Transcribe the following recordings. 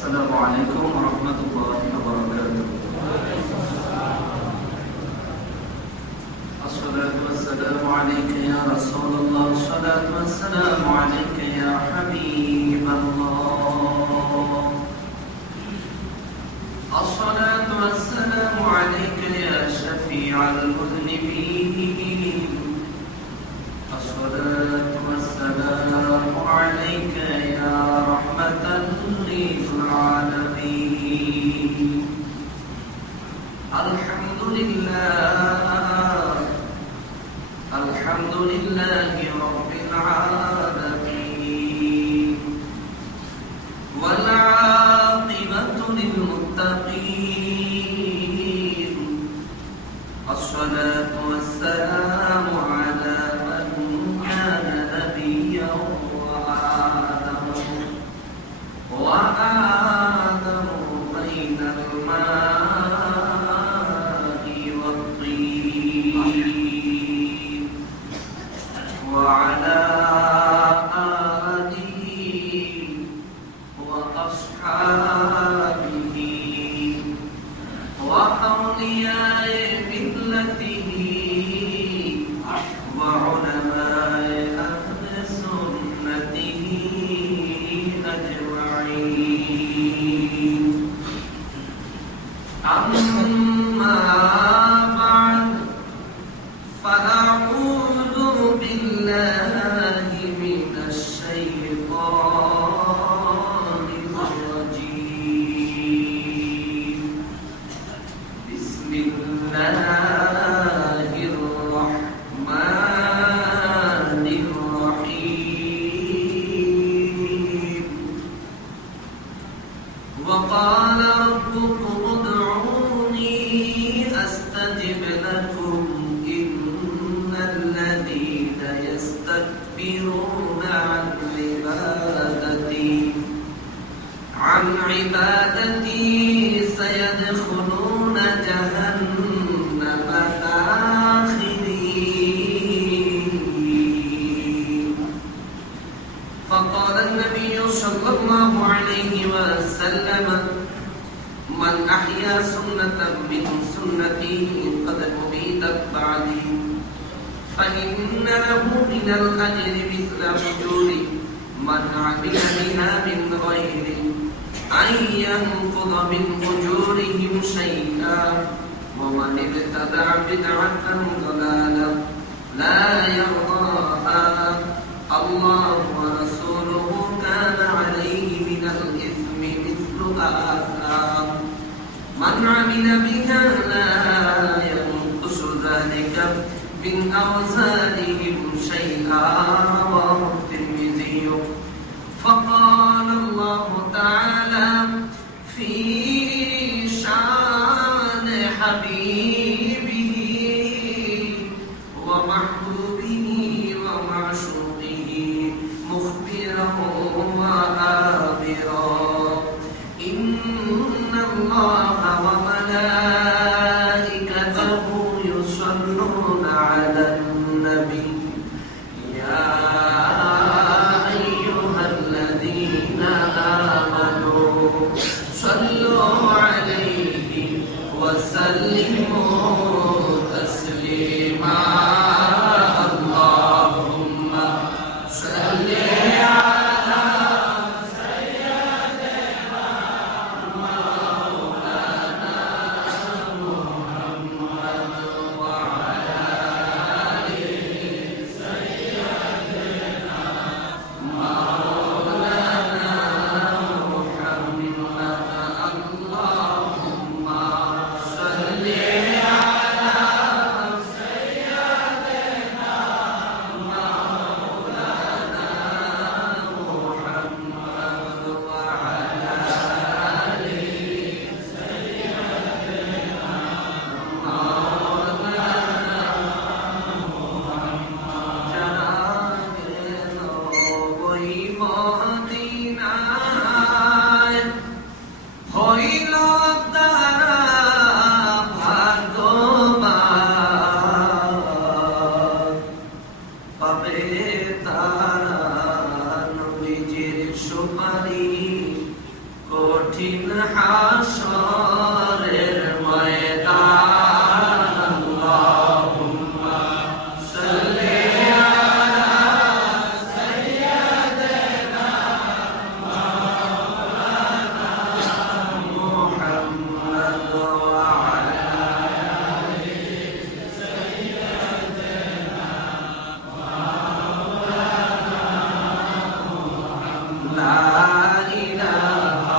السلام عليكم ورحمة الله وبركاته. الصلاة والسلام عليك يا رسول الله، الصلاة والسلام عليك يا حبيب الله، الصلاة والسلام عليك يا شفيع المذنبين، الصلاة والسلام عليك يا رحمة للعالمين. الحمد لله، الحمد لله رب العالمين، والعاقبة للمتقين، الصلاة والسلام على من كان نبيا وآدم بين الماء والطين، وعلى آله وأصحابه وأولياء ملته وعلماء أهل سنته أجمعين. أما بعد، فأعوذ بالله من الشيطان الرجيم. بسم الله الرحمن الرحيم. وقال ربكم ادعوني أستجب لكم إن الذين يستكبرون عن عبادتي سيدخلون جهنم داخرين. فقال النبي صلى الله عليه وسلم: من أحيا سنة من سنتي قد أبيدت بعدي فإن له من الأجر مثل أجور من عمل بها من غير أن ينقض من أجورهم شيئا، ومن ابتدع بدعة ضلالة لا يرضاها الله ورسوله كان عليه من الإثم مثل آثام من عمل بها لا ينقص ذلك من أوزارهم شيئا. رواه الترمذي. فقال الله تعالى في شان حبيبه ومحبوبه ومعشوقه مخبرا وآمرا: إن الله وملائكته يصلون على النبي হাসরের ময়দান আল্লাহুম্মা সাল্লি আলা সাইয়্যিদিনা মাওলানা মুহাম্মদ ওয়া আলা আলি সাইয়্যিদিনা মাওলানা মুহাম্মদ লা ইলাহা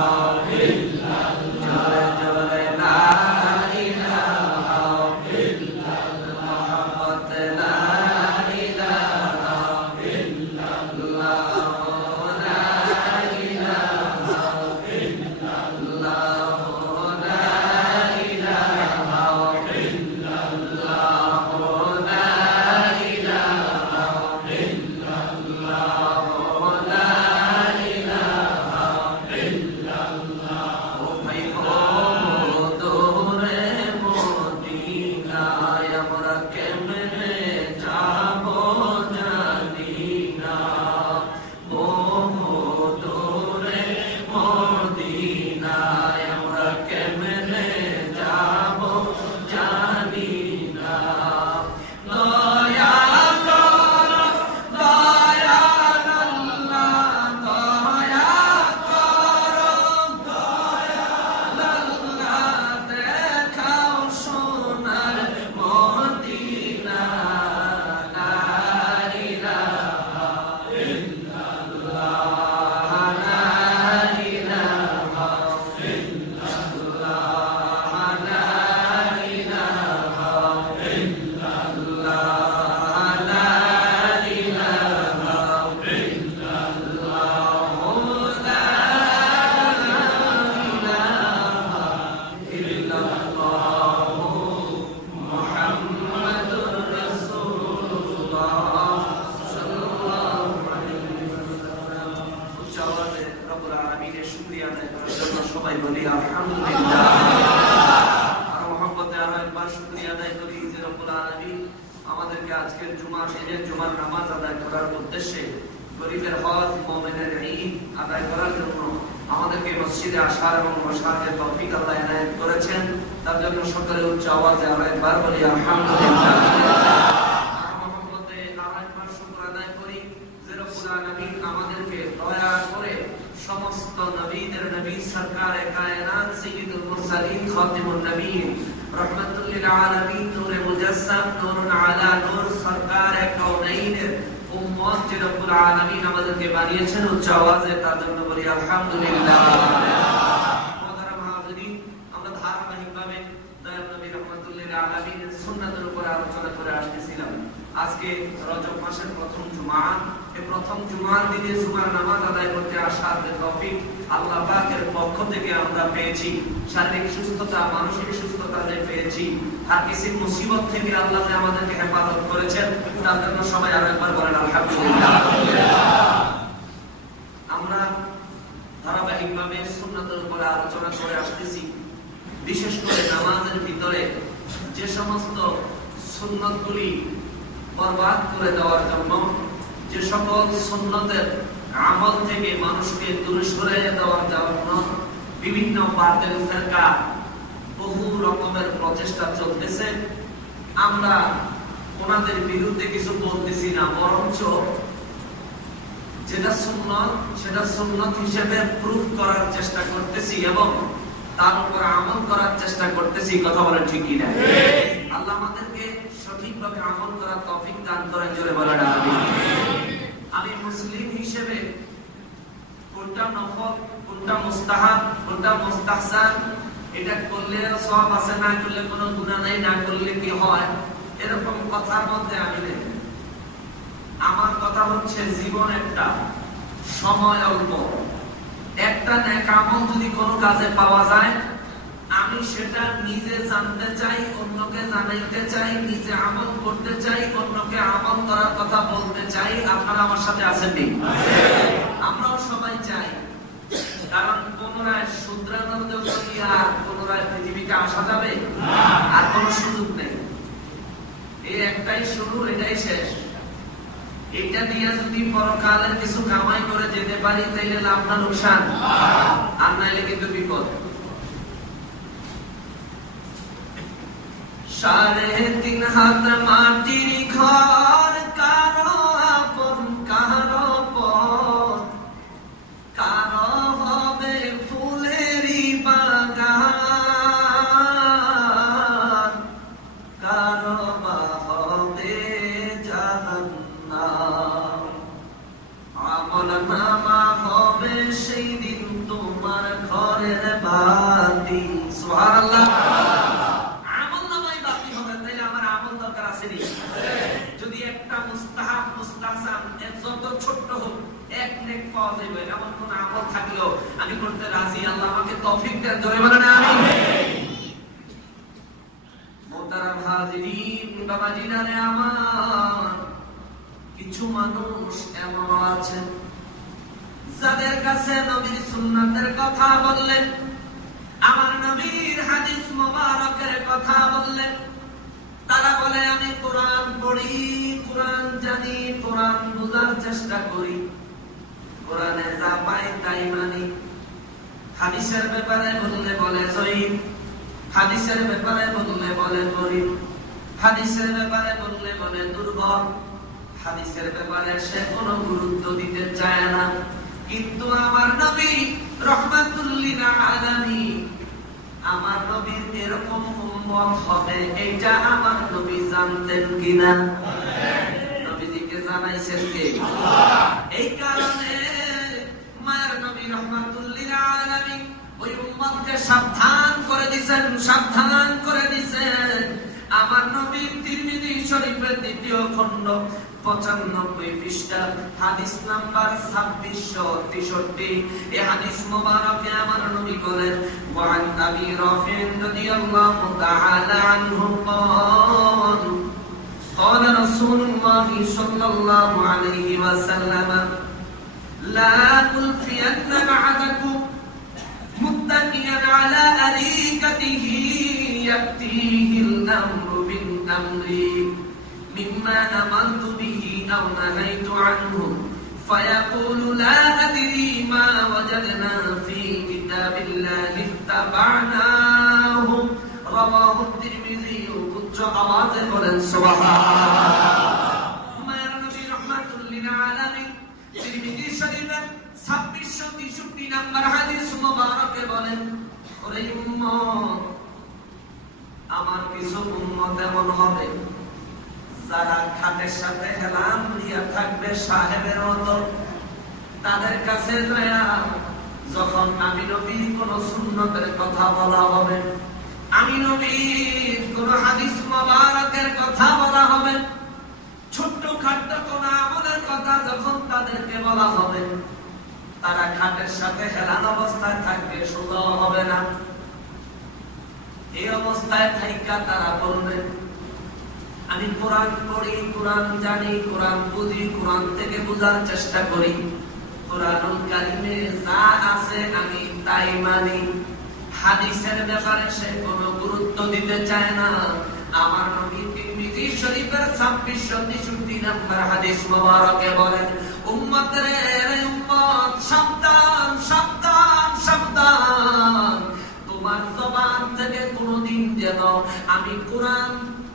সবাই বলি আলহামদুলিল্লাহ। আর মহব্বতে আরো একবার শুকরিয়া আদায় করি যে রব্বুল আলামিন আমাদেরকে আজকের জুমার দিনে জুমার নামাজ আদায় করার উদ্দেশ্যে গরিবের হজ মুমিনের ঈদ আদায় করার জন্য আমাদেরকে মসজিদে আসার এবং বসার যে তৌফিক আল্লাহ এনায়েত করেছেন, তার জন্য সকলে উচ্চ আওয়াজে আরো একবার বলি আলহামদুলিল্লাহ। আর মহব্বতে আরো একবার শুকর আদায় করি যে রব্বুল আলামিন আমাদেরকে দয়া করে সমস্ত নবীদের নবী সরকারে কায়নাত সাইয়্যিদুল মুরসালিন খাতিমুন নবীন রাহমাতুল লিল আলামিন নূরে মুজাসসাম নূরুন আলা নূর সরকারে কাউনাইনের উম্মত যে রব্বুল আলামিন আমাদেরকে বানিয়েছেন, উচ্চ আওয়াজে তার জন্য বলি আলহামদুলিল্লাহ। মুহতারাম হাজিরিন, আমরা ধারাবাহিকভাবে দয়াল নবী রাহমাতুল লিল আলামিনের সুন্নাতের উপর আলোচনা করে আসতেছিলাম। আজকে রজব মাসের প্রথম জুমা, এই প্রথম জুমার দিনে জুমার নামাজ আদায় করতে আসার যে তৌফিক আল্লাহ পাকের পক্ষ থেকে আমরা পেয়েছি, শারীরিক সুস্থতা মানসিক সুস্থতা যে পেয়েছি, আর কিছু মুসিবত থেকে আল্লাহ যে আমাদেরকে হেফাজত করেছেন, তার জন্য সবাই আরো একবার বলেন আলহামদুলিল্লাহ। আমরা ধারাবাহিকভাবে সুন্নাতের উপরে আলোচনা করে আসতেছি। বিশেষ করে নামাজের ভিতরে যে সমস্ত সুন্নতগুলি বরবাদ করে দেওয়ার জন্য, যে সকল সুন্নতের আমল থেকে মানুষকে দূরে সরিয়ে দেওয়ার জন্য বিভিন্ন বাতিল ফিরকা বহু রকমের প্রচেষ্টা চলতেছে। আমরা ওনাদের বিরুদ্ধে কিছু বলতেছি না, বরঞ্চ যেটা সুন্নত সেটা সুন্নত হিসেবে প্রুফ করার চেষ্টা করতেছি এবং তার উপর আমল করার চেষ্টা করতেছি। কথা বলেন ঠিক কি না? আল্লাহ আমাদেরকে সঠিকভাবে আমল করার তৌফিক দান করেন, জোরে বলেন আমিন। আমি মুসলিম হিসেবে কোনটা নফল, কোনটা মুস্তাহাব, কোনটা মুস্তাহসান, এটা করলে সওয়াব আছে, না করলে কোনো গুনাহ নাই, না করলে কি হয়, এরকম কথার মধ্যে আমি নেই। আমার কথা হচ্ছে জীবন একটা, সময় অল্প। একটা নেক আমল যদি কোনো কাজে পাওয়া যায়, আমি সেটা নিজে জানতে চাই, অন্যকে জানাইতে চাই, নিজে আমল করতে চাই, অন্যকে আমল করার কথা বলতে চাই। আপনারা আমার সাথে আছেন নি? আমরাও সবাই চাই, কারণ পুনরায় শুধরানোর জন্য কি আর পুনরায় পৃথিবীতে আসা যাবে? আর কোনো সুযোগ নেই। এই একটাই শুরু, এটাই শেষ। এটা দিয়ে যদি পরকালে কিছু কামাই করে যেতে পারি, তাইলে লাভ না লোকসান? আর নাইলে কিন্তু বিপদ। 3.5 হাত মাটির ঘর, কারো আপন কারো পর, কারো হবে ফুলেরই বাগান, কারো বা হবে জাহান্নাম। আমলনামা হবে সেই দিন তোমার ঘরের বাতি। সুবহানাল্লাহ। আমলনামাই বাতি হবে, তাইলে আমার আমল দরকার আছে নি? যদি একটা মুস্তাহাব মুস্তাহসান যত ছোট হোক এক নেক পাওয়া যাবে, এমন কোন আমল থাকলেও আমি করতে রাজি। আল্লাহ আমাকে তৌফিক দেন, জোরে বলেন আমিন। মোহতারাম হাজিরিন, বাবাজিরা রে আমার, কিছু মানুষ এমন আছে যাদের কাছে নবীর সুন্নাতের কথা বললেন, আমার নবীর হাদিস মোবারকের কথা বললেন, তারা বলে আমি কোরআন পড়ি, কোরআন জানি, কোরআন বোঝার চেষ্টা করি, কোরআনে যা পাই তাই মানি। হাদিসের ব্যাপারে বললে বলে জয়ীফ, হাদিসের ব্যাপারে বললে বলে গরীব, হাদিসের ব্যাপারে বললে বলে দুর্বল, হাদিসের ব্যাপারে সে কোনো গুরুত্ব দিতে চায় না। কিন্তু আমার নবী রাহমাতুল লিল আলামিন, আমার নবীর এরকম উম্মত হবে এটা আমার নবী জানতেন কিনা? নবীজিকে জানাইছেন কে? আল্লাহ। এই কারণে মায়ের নবী রাহমাতুল লিল আলামিন ওই উম্মতকে সাবধান করে দিয়েছেন, সাবধান করে দিয়েছেন। আমার নবী তিরমিজি শরীফের 2য় খণ্ড 95 পৃষ্ঠা হাদিস নাম্বার 2663, এই হাদিস মোবারকে আমার নবী বলেন, ওয়ান আবি রাফি' রাদিয়াল্লাহু তাআলা আনহু قال قال رسول الله صلى الله عليه وسلم لا ألفين بعدكم متكئا على أريكته يأتيه الأمر من أمري مما أمرت به أو نهيت عنه فيقول لا أدري ما وجدنا في كتاب الله اتبعناه رواه الترمذي উচ্চ আওয়াজে বলেন সুবহানাল্লাহ। মায়ের নবী রাহমাতুল লিল আলামিন তিরমিজি শরীফের 2663 নম্বর হাদিস মুবারকে বলেন, ওরে উম্মত, আমার কিছু উম্মত এমন হবে যারা খাটের সাথে হেলান দিয়া থাকবে সাহেবের মতো। তাদের কাছে যায়া যখন আমি নবীর কোন সুন্নতের কথা বলা হবে, আমি নবীর কোন হাদিস মুবারকের কথা বলা হবে, ছোট্ট খাট্ট কোন আমলের কথা যখন তাদেরকে বলা হবে, তারা খাটের সাথে হেলান অবস্থায় থাকবে, সোজা হবে না। এই অবস্থায় থাইকা তারা বলবে আমি কোরআন পড়ি, কোরআন জানি, কোরআন বুঝি, কোরআন থেকে বোঝার চেষ্টা করি, কোরআনুল কারীমে যা আছে আমি তাই মানি। হাদিসের ব্যাপারে সে কোনো গুরুত্ব দিতে চায় না। আমার নবী তিরমিজি শরীফের 2663 নম্বর হাদিস মুবারকে বলেন, উম্মতরে উম্মত, সাবধান সাবধান সাবধান, তোমার জবান থেকে কোনদিন যেন আমি কোরআন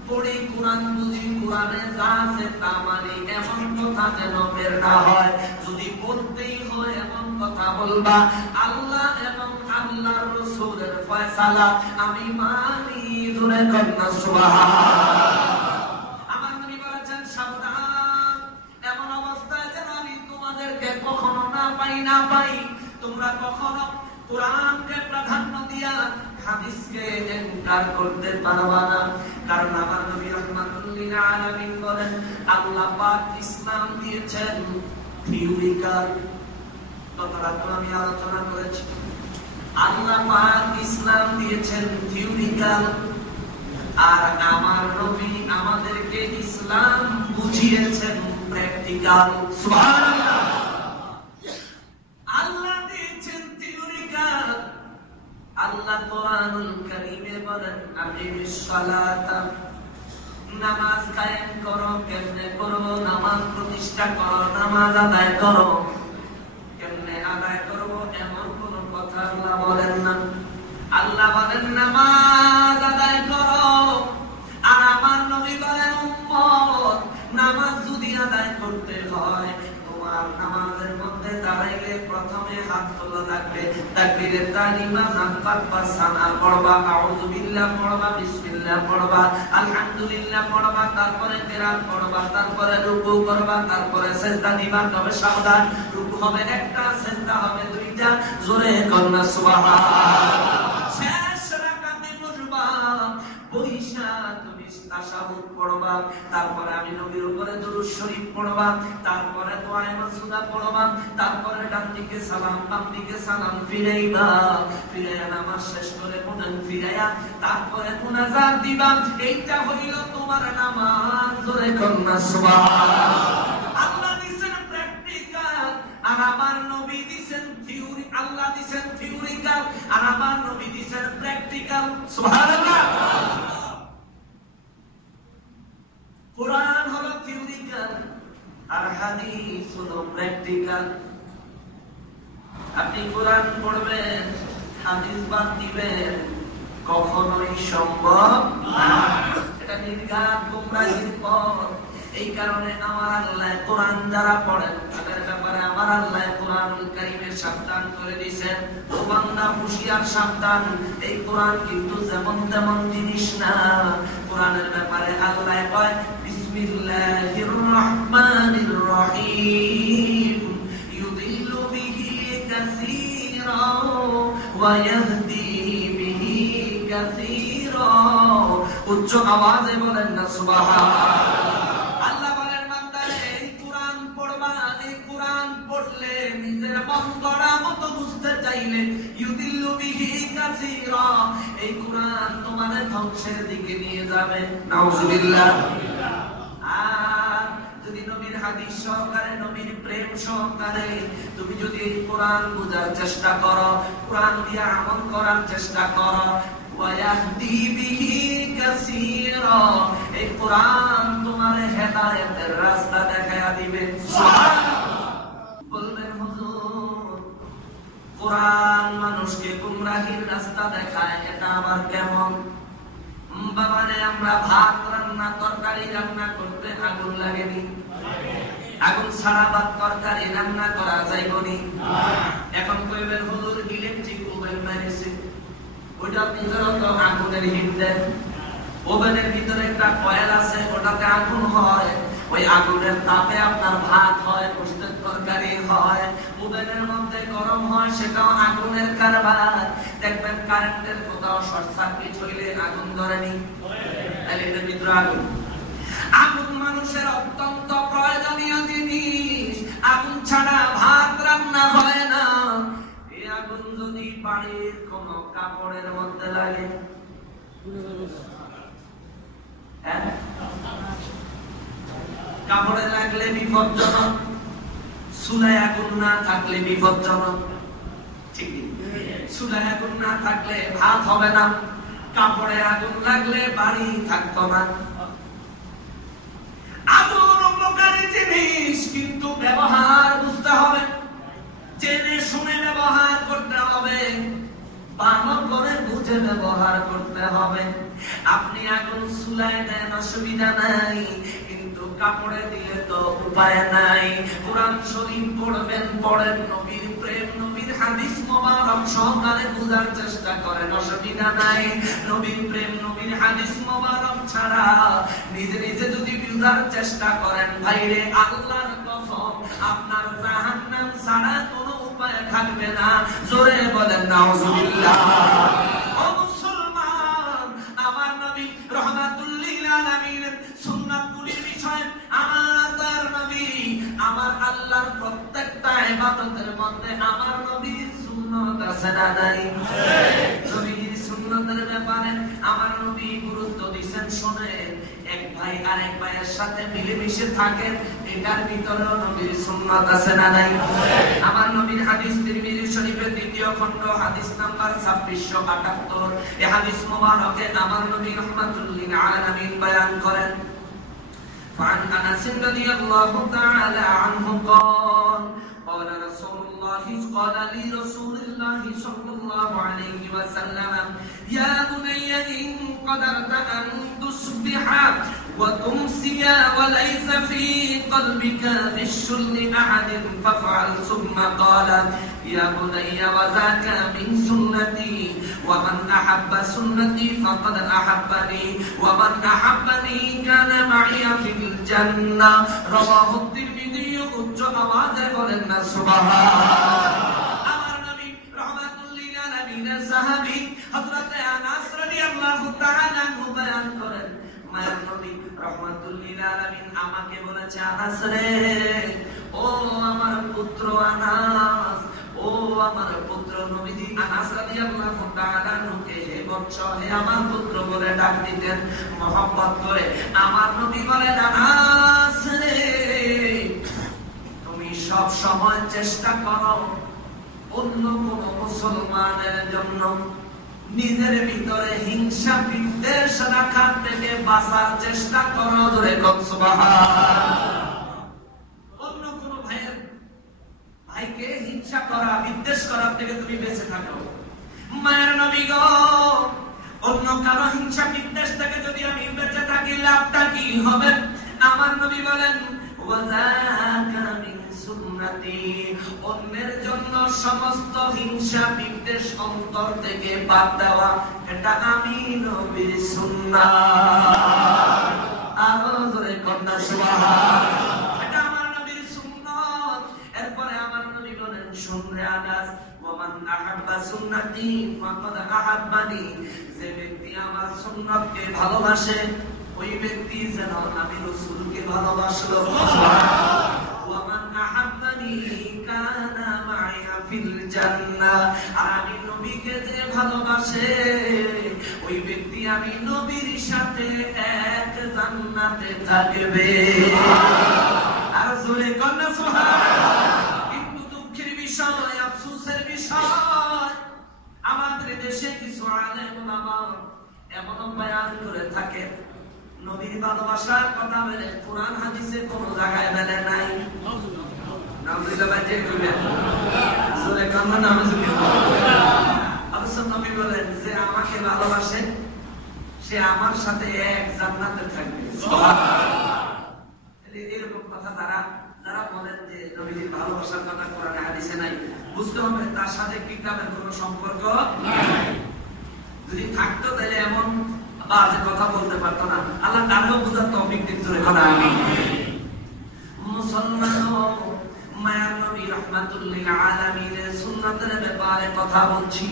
পড়ি, কোরআন বুঝি, কোরআনে যা আছে তা মানি এমন কথা যেন বের না হয়। যদি বলতেই হয় এমন কথা বলবা, আল্লাহ এবং আল্লাহর রাসূলের ফয়সালা আমি মানি, জোরে কন্না সুবহানাল্লাহ। আমার নবী বলেছেন সাবধান, এমন অবস্থায় যেন আমি তোমাদেরকে কখনো না পাই, তোমরা কখনো কোরআনকে প্রাধান্য দিয়া হাদিসকে ইনকার করতে পারবা না। কারণ আমার নবী রাহমাতুল লিল আলামিন বলেন, আল্লাহ পাক ইসলাম দিয়েছেন থিওরিক্যাল, কথাটা তো আমি আলোচনা করেছি। আল্লাহ পাক ইসলাম দিয়েছেন থিওরিক্যাল, আর আমার নবী আমাদেরকে ইসলাম বুঝিয়েছেন প্র্যাকটিক্যাল। সুবহানাল্লাহ। আল্লাহ দিয়েছেন থিওরিক্যাল, আল্লাহ কোরআনুল কারীমে বলেন আকিমিস সালাতা, নামাজ কায়েম করো, কেমনে করো, নামাজ প্রতিষ্ঠা করো, নামাজ আদায় করো, কেমনে আদায় করবো এমন কোন কথা আল্লাহ বলেন না। আল্লাহ বলেন নামাজ আদায় করো, হাত তোলা লাগবে, তাকবীরে তাহরিমা হাত পাতবা, সানা পড়বা, আউযু বিল্লাহ পড়বা, বিসমিল্লাহ পড়বা, আলহামদুলিল্লাহ পড়বা, তারপরে কিরাত পড়বা, তারপরে রুকু করবা, তারপরে সিজদা দিবা। তবে সাবধান, রুকু হবে একটা, সিজদা হবে দুইটা। জোরে কন্না সুবহানাল্লাহ। শেষ রাকাতে বসবা, বইসা তুমি তাশাহুদ পড়বা, তারপরে আমি নবীর উপরে দুরূদ শরীফ পড়বা, তারপরে দোয়ায়ে মাসুদা পড়বা, তারপরে ডান দিকে সালাম, বাম দিকে সালাম ফিরাইবা, ফিরাইয়া নামাজ শেষ করে পুনঃ ফিরাইয়া তারপরে মুনাজাত দিবা। এইটা হইল তোমার নামাজ। জোরে কন্না সুবহানাল্লাহ। আল্লাহ দিবেন প্র্যাকটিক্যাল আর আমার নবী দিবেন থিওরি। আল্লাহ দিবেন থিওরিক্যাল আর আমার নবী দিবেন প্র্যাকটিক্যাল। সুবহানাল্লাহ। কোরআন হলো থিওরিক্যাল আর হাদিস হলো প্র্যাকটিক্যাল। আপনি কোরআন পড়বেন, হাদিস বাদ দিবেন, কখনোই সম্ভব না। এটা নির্ঘাত গোমরাহির পথ। এই কারণে আমার আল্লাহ কোরআন যারা পড়েন তাদের ব্যাপারে আমার আল্লাহ কোরআনুল কারীমে সাবধান করে দিয়েছেন, ও বান্দা হুঁশিয়ার সাবধান, এই কোরআন কিন্তু যেমন তেমন জিনিস না। কোরআনের ব্যাপারে আল্লাহ কয় বিসমিল্লাহির রহমানির রহিম ইউদিল্লু বিহি কাসীরা ওয়া ইয়াহদি বিহি কাসীরা। উচ্চ আওয়াজে বলেন না সুবহানাল্লাহ। আল্লাহ বলেন বান্দা এই কোরআন পড়বা, এই কোরআন পড়লে নিজের মন গড়া মতো বুঝতে চাইলে ইউদিল্লু বিহি কাসীরা, এই কোরআন তোমাদের ধ্বংসের দিকে নিয়ে যাবে। নাউজুবিল্লাহ। আর যদি নবীর হাদিস সহকারে, নবীর প্রেম সহকারে তুমি যদি এই কোরআন বোঝার চেষ্টা করো, কোরআন দিয়ে আমল করার চেষ্টা করো, ওয়ায়াহদি বিহি কাসীরা, এই কোরআন তোমার হেদায়েতের রাস্তা দেখায়া দিবে। সুবহানাল্লাহ। বলবেন হুজুর কোরআন মানুষকে গুমরাহির রাস্তা দেখায়, এটা আবার কেমন? বাবারে আমরা ভাত রান্না তরকারি রান্না করতে আগুন লাগেনি? আগুন ছাড়া ভাত তরকারি রান্না করা যাইবনি? এখন কইবেন হুজুর ইলেকট্রিক ওভেন বানিয়েছে, ওইটার ভিতরে তো আগুনের হিট দেন, ওভেনের ভিতরে একটা কয়েল আছে, ওটাতে আগুন হয়, ওই আগুনের তাপে আপনার ভাত হয়, গোশতের তরকারি হয়, ওভেনের মধ্যে গরম হয়, সেটাও আগুনের কারবার। দেখবেন কারেন্টের কোথাও শর্ট সার্কিট হইলে আগুন ধরেনি, তাহলে এটার ভিতরে আগুন। আগুন মানুষের অত্যন্ত প্রয়োজনীয় জিনিস, আগুন ছাড়া ভাত রান্না হয় না। এই আগুন যদি বাড়ির কোন কাপড়ের মধ্যে লাগে, কাপড়ে লাগলে বিপজ্জনক, চুলায় আগুন না থাকলে বিপজ্জনক। ঠিক, চুলায় আগুন না থাকলে ভাত হবে না, কাপড়ে আগুন লাগলে বাড়ি থাকতো না। আগুন উপকারী জিনিস, কিন্তু ব্যবহার বুঝতে হবে, জেনে শুনে ব্যবহার করতে হবে, ভালো করে বুঝে ব্যবহার করতে হবে। আপনি আগুন চুলায় দেন অসুবিধা নাই, কিন্তু কাপড়ে দিলে তো উপায় নাই। কোরআন শরীফ পড়বেন, পড়েন, নবীর প্রেম, নবীর হাদিস মোবারক সহকারে বুঝার চেষ্টা করেন, অসুবিধা নাই। নবীর প্রেম, নবীর হাদিস মোবারক ছাড়া নিজে নিজে যদি বুঝার চেষ্টা করেন, ভাইরে আল্লাহর কসম আপনার জাহান্নাম ছাড়া কোনো উপায় থাকবে না। জোরে বলেন নাউজুবিল্লাহ। ও মুসলমান, আমার নবী রাহমাতুল লিল আলামিন সুন্নাতগুলির বিষয়ে আমার নবী, আমার আল্লাহর প্রত্যেকটা ইবাদতের মধ্যে আমার নবীর সুন্নাত আছে না নাই? নবীর সুন্নাতের ব্যাপারে আমার নবী গুরুত্ব দিয়েছেন। শুনেন, এক ভাই আরেক ভাইয়ের সাথে মিলেমিশে থাকেন, এটার ভিতরেও নবীর সুন্নাত আছে না নাই? আমার নবীর হাদিস তিরমিজি শরীফের 2য় খণ্ড হাদিস নাম্বার 2678, এই হাদিস মোবারকে আমার নবী রাহমাতুল লিল আলামিন বয়ান করেন। فعن أنس رضي الله تعالى عنه قال قال رسول الله قال لي رسول الله صلى الله عليه وسلم يا بني إن قدرت أن تصبح وتمسي وليس في قلبك غش لأحد فافعل ثم قال يا بني وذاك من سنتي ومن أحب سنتي فقد أحبني ومن أحبني كان معي في الجنة رواه الترمذي উচ্চ আওয়াজে বলেন না সুবহানাল্লাহ। আমার নবী রাহমাতুল লিল আলামিন সাহাবী হযরত আনাস রাদিয়াল্লাহু তাআলা বয়ান করেন, মায়ের নবী রাহমাতুল লিল আলামিন আমাকে বলেছে, আনাস রে, ও আমার পুত্র আনাস, ও আমার পুত্র। নবীজি আনাস রাদিয়াল্লাহু তাআলা নুকে হে বৎস, হে আমার পুত্র বলে ডাক দিতেন মহব্বত করে। আমার নবী বলেন, আনাস রে, তুমি সব সময় চেষ্টা করো অন্য কোন মুসলমানের জন্য নিজের ভিতরে হিংসা বিদ্বেষ রাখার থেকে বাঁচার চেষ্টা করো। ধরে কোন সুবহানাল্লাহ। অন্য কোন ভাইকে হিংসা করা বিদ্বেষ করার থেকে তুমি বেঁচে থাকো। মায়ের নবী গো, অন্য কারো হিংসা বিদ্বেষ থেকে যদি আমি বেঁচে থাকি লাভটা কি হবে? আমার নবী বলেন, ওয়াযাকা মিন সুন্নতি, অন্যের জন্য সমস্ত হিংসা বিদ্বেষ অন্তর থেকে বাদ দেওয়া, এটা আমি নবীর সুন্নাত। আরো জোরে কন্যা সুবহানাল্লাহ, এটা আমার নবীর সুন্নাত। এরপরে আমার নবী বলেন, শুনরে আনাস, ওয়ামান আহাব্বা সুন্নতি ফাকাদ আহাব্বানি, যে ব্যক্তি আমার সুন্নাতকে ভালোবাসে ওই ব্যক্তি যেন আমি রাসূলকে ভালোবাসলো। ওয়ামান আহাব্বানি কানা মা'আ ফিল জান্নাহ, আর আমি নবীকে যে ভালোবাসে ওই ব্যক্তি আমি নবীর সাথে এক জান্নাতে থাকবে। আর জোরে কন্যা সুবহানাল্লাহ। কিন্তু দুঃখের বিষয়, আফসোসের বিষয়, আমাদের দেশে কিছু আলেম ওলামা এমন বয়ান করে থাকে নবীর ভালোবাসার কথা বলে কোরআন হাদিসে কোন জায়গায় বলে নাই। নাউজুবিল্লাহ ভাই, যে কইবেন জোরে কান্না নাউজুবিল্লাহ। আল্লাহ নবী বলেন, যে আমাকে ভালোবাসে সে আমার সাথে এক জান্নাতে থাকবে। সুবহানাল্লাহ। এরকম কথা যারা বলেন যে নবীর ভালোবাসার কথা কোরআনে হাদিসে নাই, বুঝতে হবে তার সাথে কিতাবের কোনো সম্পর্ক নাই। যদি থাকতো তাহলে এমন বাজে কথা বলতে পারতো না। আল্লাহ তারও বুঝার তৌফিক দিন। জোরে বলেন আমিন। মুসলমান মায়ার নবী রাহমাতুল লিল আলামিনের সুন্নাতের ব্যাপারে কথা বলছি।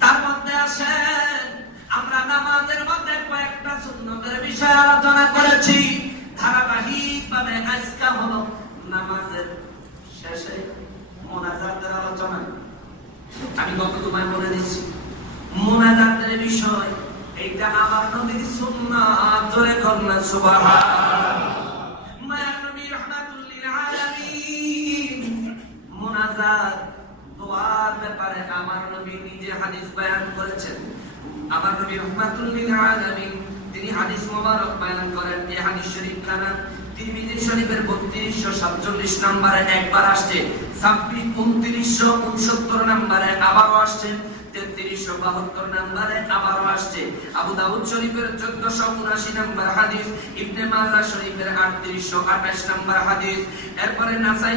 তার মধ্যে আসেন আমরা নামাজের মধ্যে কয়েকটা সুন্নাতের বিষয় আলোচনা করেছি। ধারাবাহিকভাবে আজকে হলো নামাজের শেষে মুনাজাতের আলোচনা। আমি গত তোমায় বলে দিচ্ছি মুনাজাতের বিষয়, এইটা আমার নবীর সুন্নাত। জোরে কন্যা সুবহানাল্লাহ। মায়ার নবী রাহমাতুল লিল আলামিন মুনাজাত দোয়ার ব্যাপারে আমার নবী নিজে হাদিস বয়ান করেছেন। আমার নবী রাহমাতুল লিল আলামিন তিনি হাদিস মোবারক বয়ান করেন। এই হাদিস শরীফ খানা তিরমিজি শরীফের 3247 নম্বরে একবার আসছে, 2969 নম্বরে আবারও আসছে, 3372 নম্বরে আবারও আসছে। আবু দাউদ শরীফের 1479 নম্বর হাদিস, ইবনে মাজাহ শরীফের 3828 নম্বর হাদিস। এরপরে নাসাই,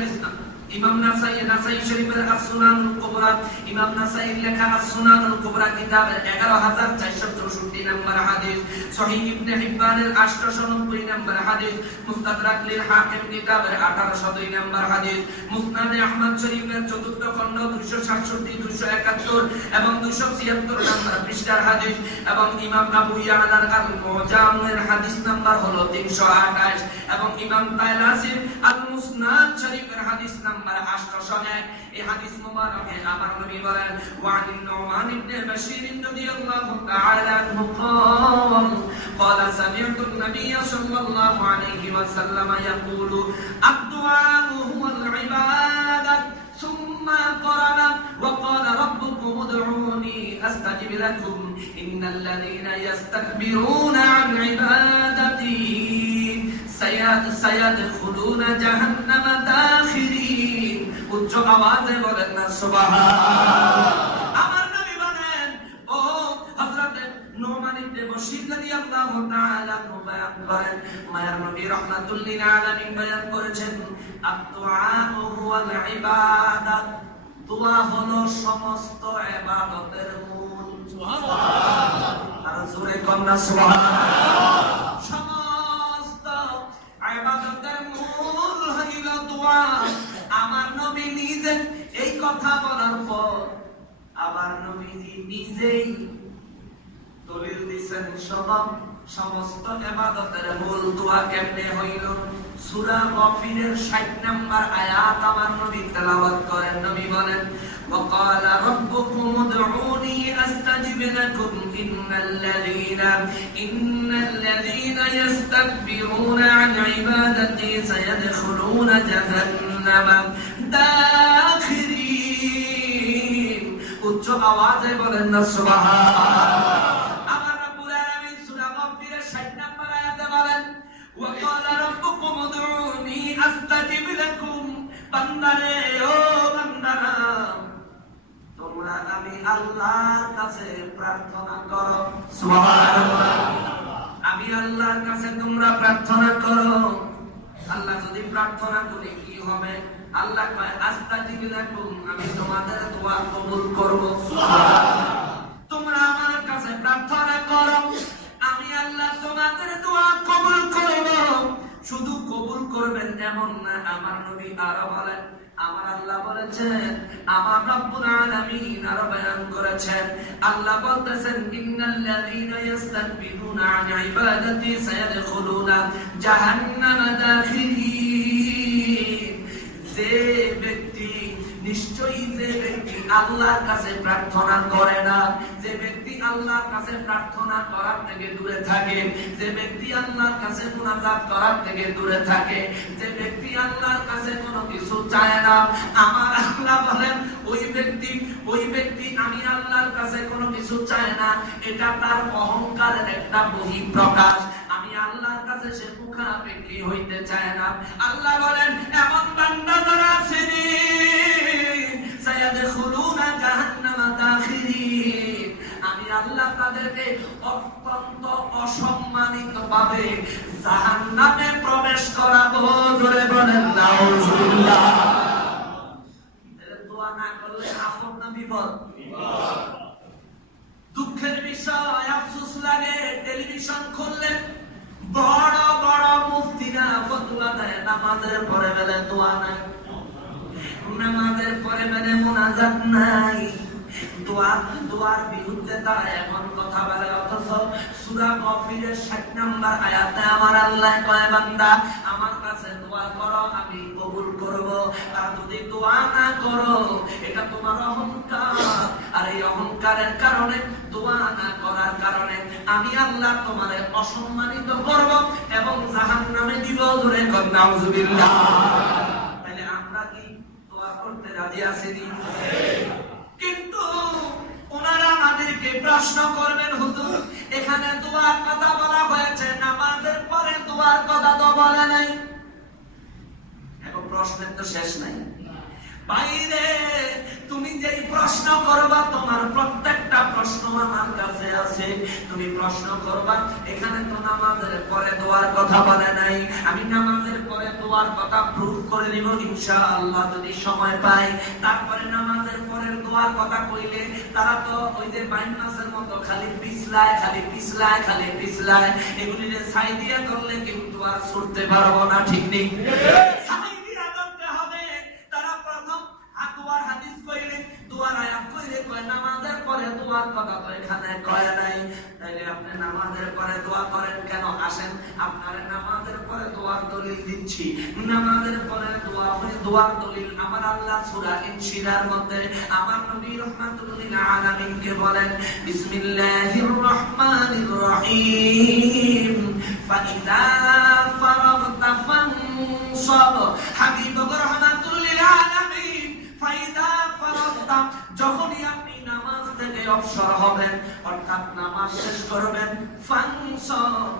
ইমাম নাসাই শরীফের as-সুনানুল কুবরা, ইমাম নাসাইর লেখা as-সুনানুল কুবরা কিতাবের 11464 নম্বর হাদিস, সহিহ ইবনে হিব্বানের 890 নম্বর হাদিস, মুস্তাদরাক লিল হাকিম কিতাবের 1802 নম্বর হাদিস, মুসনাদে আহমদ শরীফের 4th খণ্ড 267, 271 এবং 276 নম্বর পৃষ্ঠার হাদিস, এবং ইমাম আবু ইয়ালার আল-মুজামের হাদিস নাম্বার হলো 328, এবং ইমাম তায়লাসির আল-মুসনাদ শরীফের হাদিস নাম্বার 801। এই হাদিস মুবারকে আমার নবী বলেন, ওয়ান নুমান ইবনে বাশীর রাদিয়াল্লাহু তাআলা আনহু قال سمعت النبي صلى الله عليه وسلم يقول الدعاء هو العبادة ثم قرأ وقال ربكم ادعوني أستجب لكم إن الذين يستكبرون عن عبادتي سيدخلون جهنم داخرين। উচ্চ আওয়াজে বলেন না সুবহানাল্লাহ। আমার নবী বলেন, ও হযরত নুমান ইবনে বাশীর রাদিয়াল্লাহু তাআলা বয়ান বয়ান করেন। মায়ার নবী রাহমাতুল লিল আলামিন বয়ান করেছেন, আদ-দুআউ হুয়াল ইবাদাত, দোয়া হলো সমস্ত ইবাদতের মূল। সুবহানাল্লাহ। আর জোরে কন্না সুবহানাল্লাহ। সমস্ত ইবাদতের মূল হইল দোয়া। আমার নবী নিজে এই কথা বলার পর আবার নবীজি নিজেই দলিল দিয়েছেন সমস্ত ইবাদতের মূল দোয়া কেমনে হইল। সূরা গাফিরের 60 নম্বর আয়াত আমার নবী তেলাওয়াত করেন। নবী বলেন, وقال ربكم ادعوني استجب لكم ان الذين يستكبرون عن عبادتي سيدخلون جهنم داخرين। উচ্চ আওয়াজে বলেন না সুবহানাল্লাহ। আমার রব্বুল আলামিন সূরা গাফিরের 60 নম্বর আয়াতে বলেন, وقال ربكم ادعوني استجب لكم। বান্দারে, ও বান্দারা, তোমরা আমি আল্লাহর কাছে প্রার্থনা করো। সুবহানাল্লাহ। আমি আল্লাহর কাছে তোমরা প্রার্থনা করো। আল্লাহ যদি প্রার্থনা করি কি হবে? আল্লাহ কয় আস্তাজিব লাকুম, আমি তোমাদের দোয়া কবুল করব। সুবহানাল্লাহ। তোমরা আমার কাছে প্রার্থনা করো, আমি আল্লাহ তোমাদের দোয়া কবুল করব। শুধু কবুল করবেন এমন না, আমার নবী আরো বলেন, আমার আল্লাহ বলেছেন, আমার রব্বুল আলামিন আরো বয়ান করেছেন। আল্লাহ বলতেছেন, ইন্নাল্লাযীনা ইস্তাকবিরুনা আন ইবাদাতি সায়াদখুলুনা জাহান্নামা দাখিরিন। যে ব্যক্তি, নিশ্চয়ই যে ব্যক্তি আল্লাহর কাছে প্রার্থনা করে না, যে ব্যক্তি আল্লাহর কাছে প্রার্থনা করার থেকে দূরে থাকে, যে ব্যক্তি আল্লাহর কাছে মুনাজাত করার থেকে দূরে থাকে, যে ব্যক্তি আল্লাহর কাছে কোনো কিছু চায় না, আমার আল্লাহ বলেন ওই ব্যক্তি আমি আল্লাহর কাছে কোনো কিছু চায় না, এটা তার অহংকারের একটা বহিঃপ্রকাশ। আমি আল্লাহর কাছে সে মুখাপেক্ষী হইতে চায় না। আল্লাহ বলেন এমন বান্দা যারা আছে সায়াদখুলুনা জাহান্নামা দাখিরিন, আমি আল্লাহ তাদেরকে অত্যন্ত অসম্মানিত ভাবে জাহান্নামে প্রবেশ করাবো। জোরে বলেন নাউজুবিল্লাহ। দোয়া না করলে আপদ না বিপদ? দুঃখের বিষয়, আফসোস লাগে, টেলিভিশন খুললে বড় বড় মুফতিরা ফতোয়া দেয় নামাজের পরে বেলা দোয়া নাই, নামাজের পরে বেলা মুনাজাত নাই, দোয়ার বিরুদ্ধে তারা এমন কথা বলে। অথচ সূরা গাফিরের 60 নম্বর আয়াতে আমার আল্লাহ কয়, বান্দা আমার কাছে দোয়া করো, আমি কবুল করব। আর যদি দোয়া না করো, এটা তোমার অহংকার, আর এই অহংকারের কারণে, দোয়া না করার কারণে আমি আল্লাহ তোমারে অসম্মানিত করব এবং জাহান্নামে দিব। জোরে কর নাউজুবিল্লাহ। তাহলে আমরা কি দোয়া করতে রাজি আছি? কিন্তু ওনারা আমাদেরকে প্রশ্ন করবেন, হুজুর এখানে দোয়ার কথা বলা হয়েছে, নামাজের পরে দোয়ার কথা তো বলে নাই। এখন প্রশ্নের তো শেষ নাই। বাইরে তুমি যেই প্রশ্ন করবা, তোমার প্রত্যেকটা প্রশ্ন আমার কাছে আছে। তুমি প্রশ্ন করবা, এখানে তো নামাজের পরে দোয়ার কথা বলে নাই। আমি নামাজের পরে দোয়ার কথা প্রুফ করে দিব ইনশাআল্লাহ যদি সময় পাই। তারপরে নামাজের পরে দোয়ার কথা কইলে তারা তো ওই যে বাইন মাসের মতো খালি পিছলায়, এগুলিরে ছাই দিয়া করলে কিন্তু আর ছুটতে পারবো না। ঠিক নেই? নামাজের পরে দোয়ার কথা তো এখানে কয় নাই। তাইলে আপনি নামাজের পরে দোয়া করেন কেন? আসেন আপনার নামাজের পরে দোয়ার দলিল দিচ্ছি। নামাজের পরে দোয়ার দলিল আমার আল্লাহ সূরা ইনশিরার মধ্যে আমার নবী রাহমাতুল লিল আলামিনকে বলেন, বিসমিল্লাহির রহমানির রহিম, ফাইদা ফারাগতা ফানসাব। হাবিব রাহমাতুল লিল আলামিন, ফাইদা ফারাগতা, যখনই আপনি নামাজ থেকে অবসর হবেন, অর্থাৎ নামাজ শেষ করবেন, ফানসাব,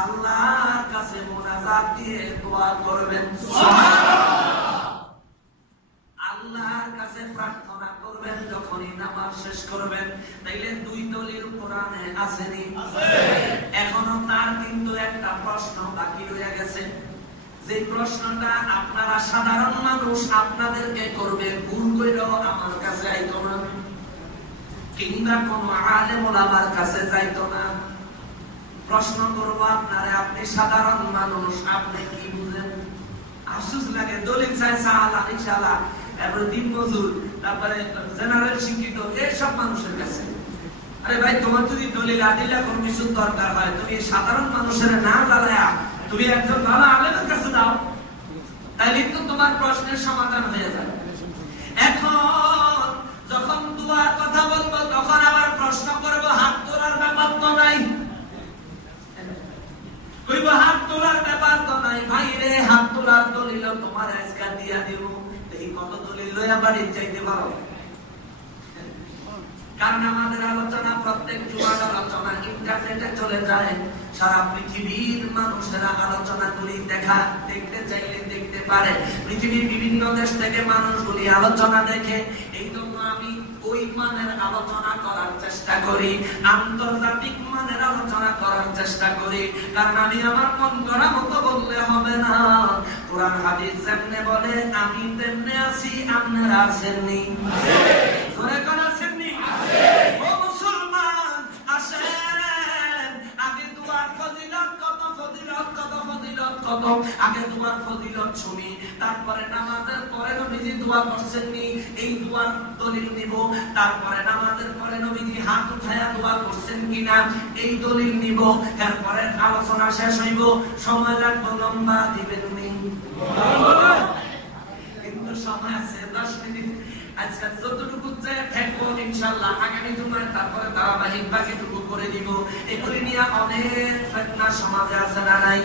আল্লাহর কাছে মুনাজাত দিয়ে দোয়া করবেন। সুবহানাল্লাহ। আল্লাহর কাছে প্রার্থনা করবেন। করবেন যখনই নামাজ শেষ করবেন, তাইলে দুই দলিল কোরআনে আসেনি? এখনো তার কিন্তু একটা প্রশ্ন বাকি রয়ে গেছে, যে প্রশ্নটা আপনারা সাধারণ মানুষ আপনাদেরকে করবে, ভুল কইরাও আমার কাছে আইতো না, কিংবা কোন আলেম ওলামার কাছে যাইতো না। প্রশ্ন করবো আপনারে, আপনি সাধারণ মানুষ, আপনি কি বুঝেন? আফসোস লাগে, দলিল চাই সালা ইনশাআল্লাহ, তারপরে দিন মজুর, তারপরে জেনারেল শিক্ষিত, এইসব মানুষের কাছে। আরে ভাই, তোমার যদি দলিল আদিল্লা কোন কিছু দরকার হয়, তুমি সাধারণ মানুষের না জ্বালায়া তুমি একজন ভালো আলেমের কাছে দাও, তাইলে তো তোমার প্রশ্নের সমাধান হয়ে যাবে। এখন যখন দুয়ার কথা বলবো, তখন আবার প্রশ্ন করবো, হাত তোলার ব্যাপার তো নাই, কইবো হাত তোলার ব্যাপার তো নাই। ভাই রে, হাত তোলার দলিল তোমার আজকে দিয়া দিব, এই কত দলিল লইয়া বাড়ি যাইতে পারো? কারণ আমাদের আলোচনা প্রত্যেক জুমার আলোচনা ইন্টারনেটে চলে যায়, সারা পৃথিবীর মানুষেরা আলোচনা করি, দেখতে চাইলে দেখতে পারে। পৃথিবীর বিভিন্ন দেশ থেকে মানুষগুলি আলোচনা দেখে, এই জন্য আমি ওই মানের আলোচনা করার চেষ্টা করি, আন্তর্জাতিক মানের আলোচনা করার চেষ্টা করি। কারণ আমি আমার মন গড়া মতো বললে হবে না, কোরআন হাদিস যেমনে বলে আমি তেমনে আছি, আপনারা আছেননি? ধরে কোন আছেননি? ও মুসলমান, আসেন, আগে দুয়ার ফজিলত কত, ফজিলত কত, ফজিলত কত, আগে দুয়ার ফজিলত শুনি, তারপরে নামাজের পরে নবীজি দোয়া করছেননি, এই দুয়ার দলিল নিব। তারপরে নামাজের পরে নবীজি হাত উঠায়া দোয়া করছেন কিনা, এই দলিল নিব। এরপরে আলোচনা শেষ হইব, সময় লাগবে লম্বা, দিবেন নি? কিন্তু সময় আছে 10 মিনিট। আজকে যতটুকু থাকবো ইনশাআল্লাহ আগামী জুমায় তারপরে ধারাবাহিক বাকিটুকু করে দিব। এগুলি নিয়ে অনেক ফিতনা সমাজে আছে না নাই?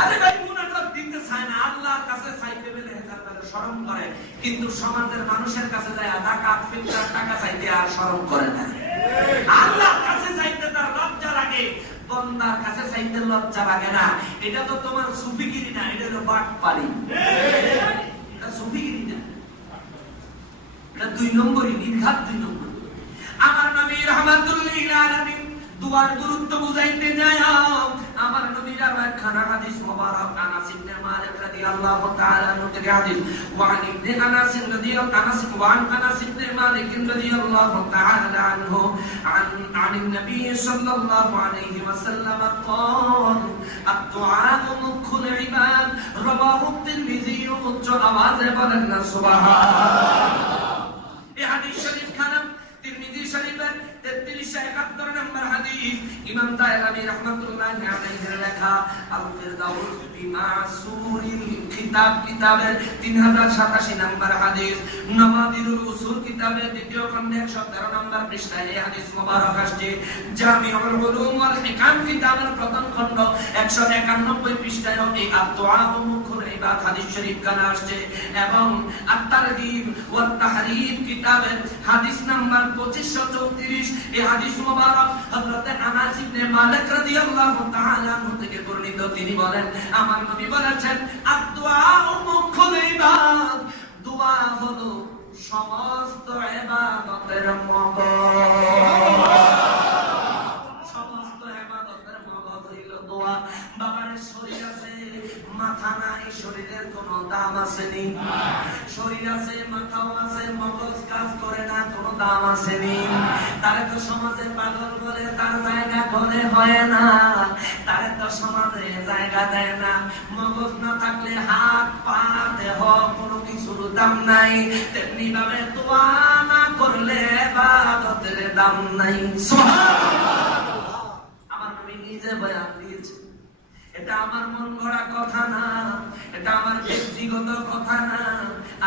আরে ভাই, মুনাফিক দিতে চায় না, আল্লাহর কাছে চাইতে পেলে তারা শরম করে, কিন্তু সমাজের মানুষের কাছে যায় যাকাত ফিতরার টাকা চাইতে আর শরম করে না। আল্লাহর কাছে চাইতে তার লজ্জা লাগে, বন্দার কাছে চাইতে লজ্জা লাগে না। এটা তো তোমার সুফিগিরি না, এটা হলো বাটপারি, এটা সুফিগিরি না, এটা 2 নম্বরই, নির্ঘাত 2 নম্বর। আমার নবী রাহমাতুল লিল আলামিন দুয়ার গুরুত্ব বুঝাইতে যায়, আমার নবীর একখানা হাদিস মুবারক আনাস ইবনে মালিক রাদিয়াল্লাহু তাআলা আনহু থেকে হাদিস, ওয়া আন ইবনে আনাস ইবনে মালিক রাদিয়াল্লাহু তাআলা আনহু আন নবী সাল্লাল্লাহু আলাইহি ওয়াসাল্লাম قال الدعاء مخ العباد رواه الترمذي উচ্চ আওয়াজে বলেন না সুবহানাল্লাহ। এই হাদিস শরীফ খানা তিরমিজি শরীফের 3371 নম্বর হাদিস, ইমাম তায়লামি রাহমাতুল্লাহি আলাইহি লেখা আল ফিরদাউস বিমাসুরিল কিতাব কিতাবের 3087 নম্বর হাদিস, নওয়াদিরুল উসুল কিতাবের 2য় খণ্ডে 113 নম্বর পৃষ্ঠায় এই হাদিস মুবারক আসছে। জামিউল উলুম ওয়াল হিকাম কিতাবের প্রথম খণ্ড 191 পৃষ্ঠায় এই আদ-দুআ মুখুল ইবাদ হাদিস শরীফ কানা আসছে, এবং আত-তারগীব ওয়াত তাহরীব কিতাবের হাদিস নাম্বার 2534 এই হাদিস মুবারক হযরত আনাস ইবনে মালিক রাদিয়াল্লাহু তাআলা আনহু থেকে বর্ণিত। তিনি বলেন, আমার নবী বলেছেন, আদ-দুআ মুখুল ইবাদ, দোয়া হলো সমস্ত ইবাদতের মগজ, সমস্ত ইবাদতের মগজ হইল দোয়া। বাবার শরীর আছে, মাথা নাই, শরীরের কোনো দাম আছে নি? শরীর আছে, মাথাও আছে, মগজ কাজ করে না, কোনো দাম আছে নি? তারে তো সমাজে পাগল বলে, তার জায়গা করে হয় না, তারে তো সমাজে জায়গা দেয় না। মগজ না থাকলে হাত পা দেহ কোনো কিছুর দাম নাই, তেমনি ভাবে দোয়া না করলে ইবাদতের দাম নাই। সুবহানাল্লাহ। আমার নবী নিজে বয়ান দিয়েছে, এটা আমার মন গড়া কথা না, এটা আমার ব্যক্তিগত কথা না।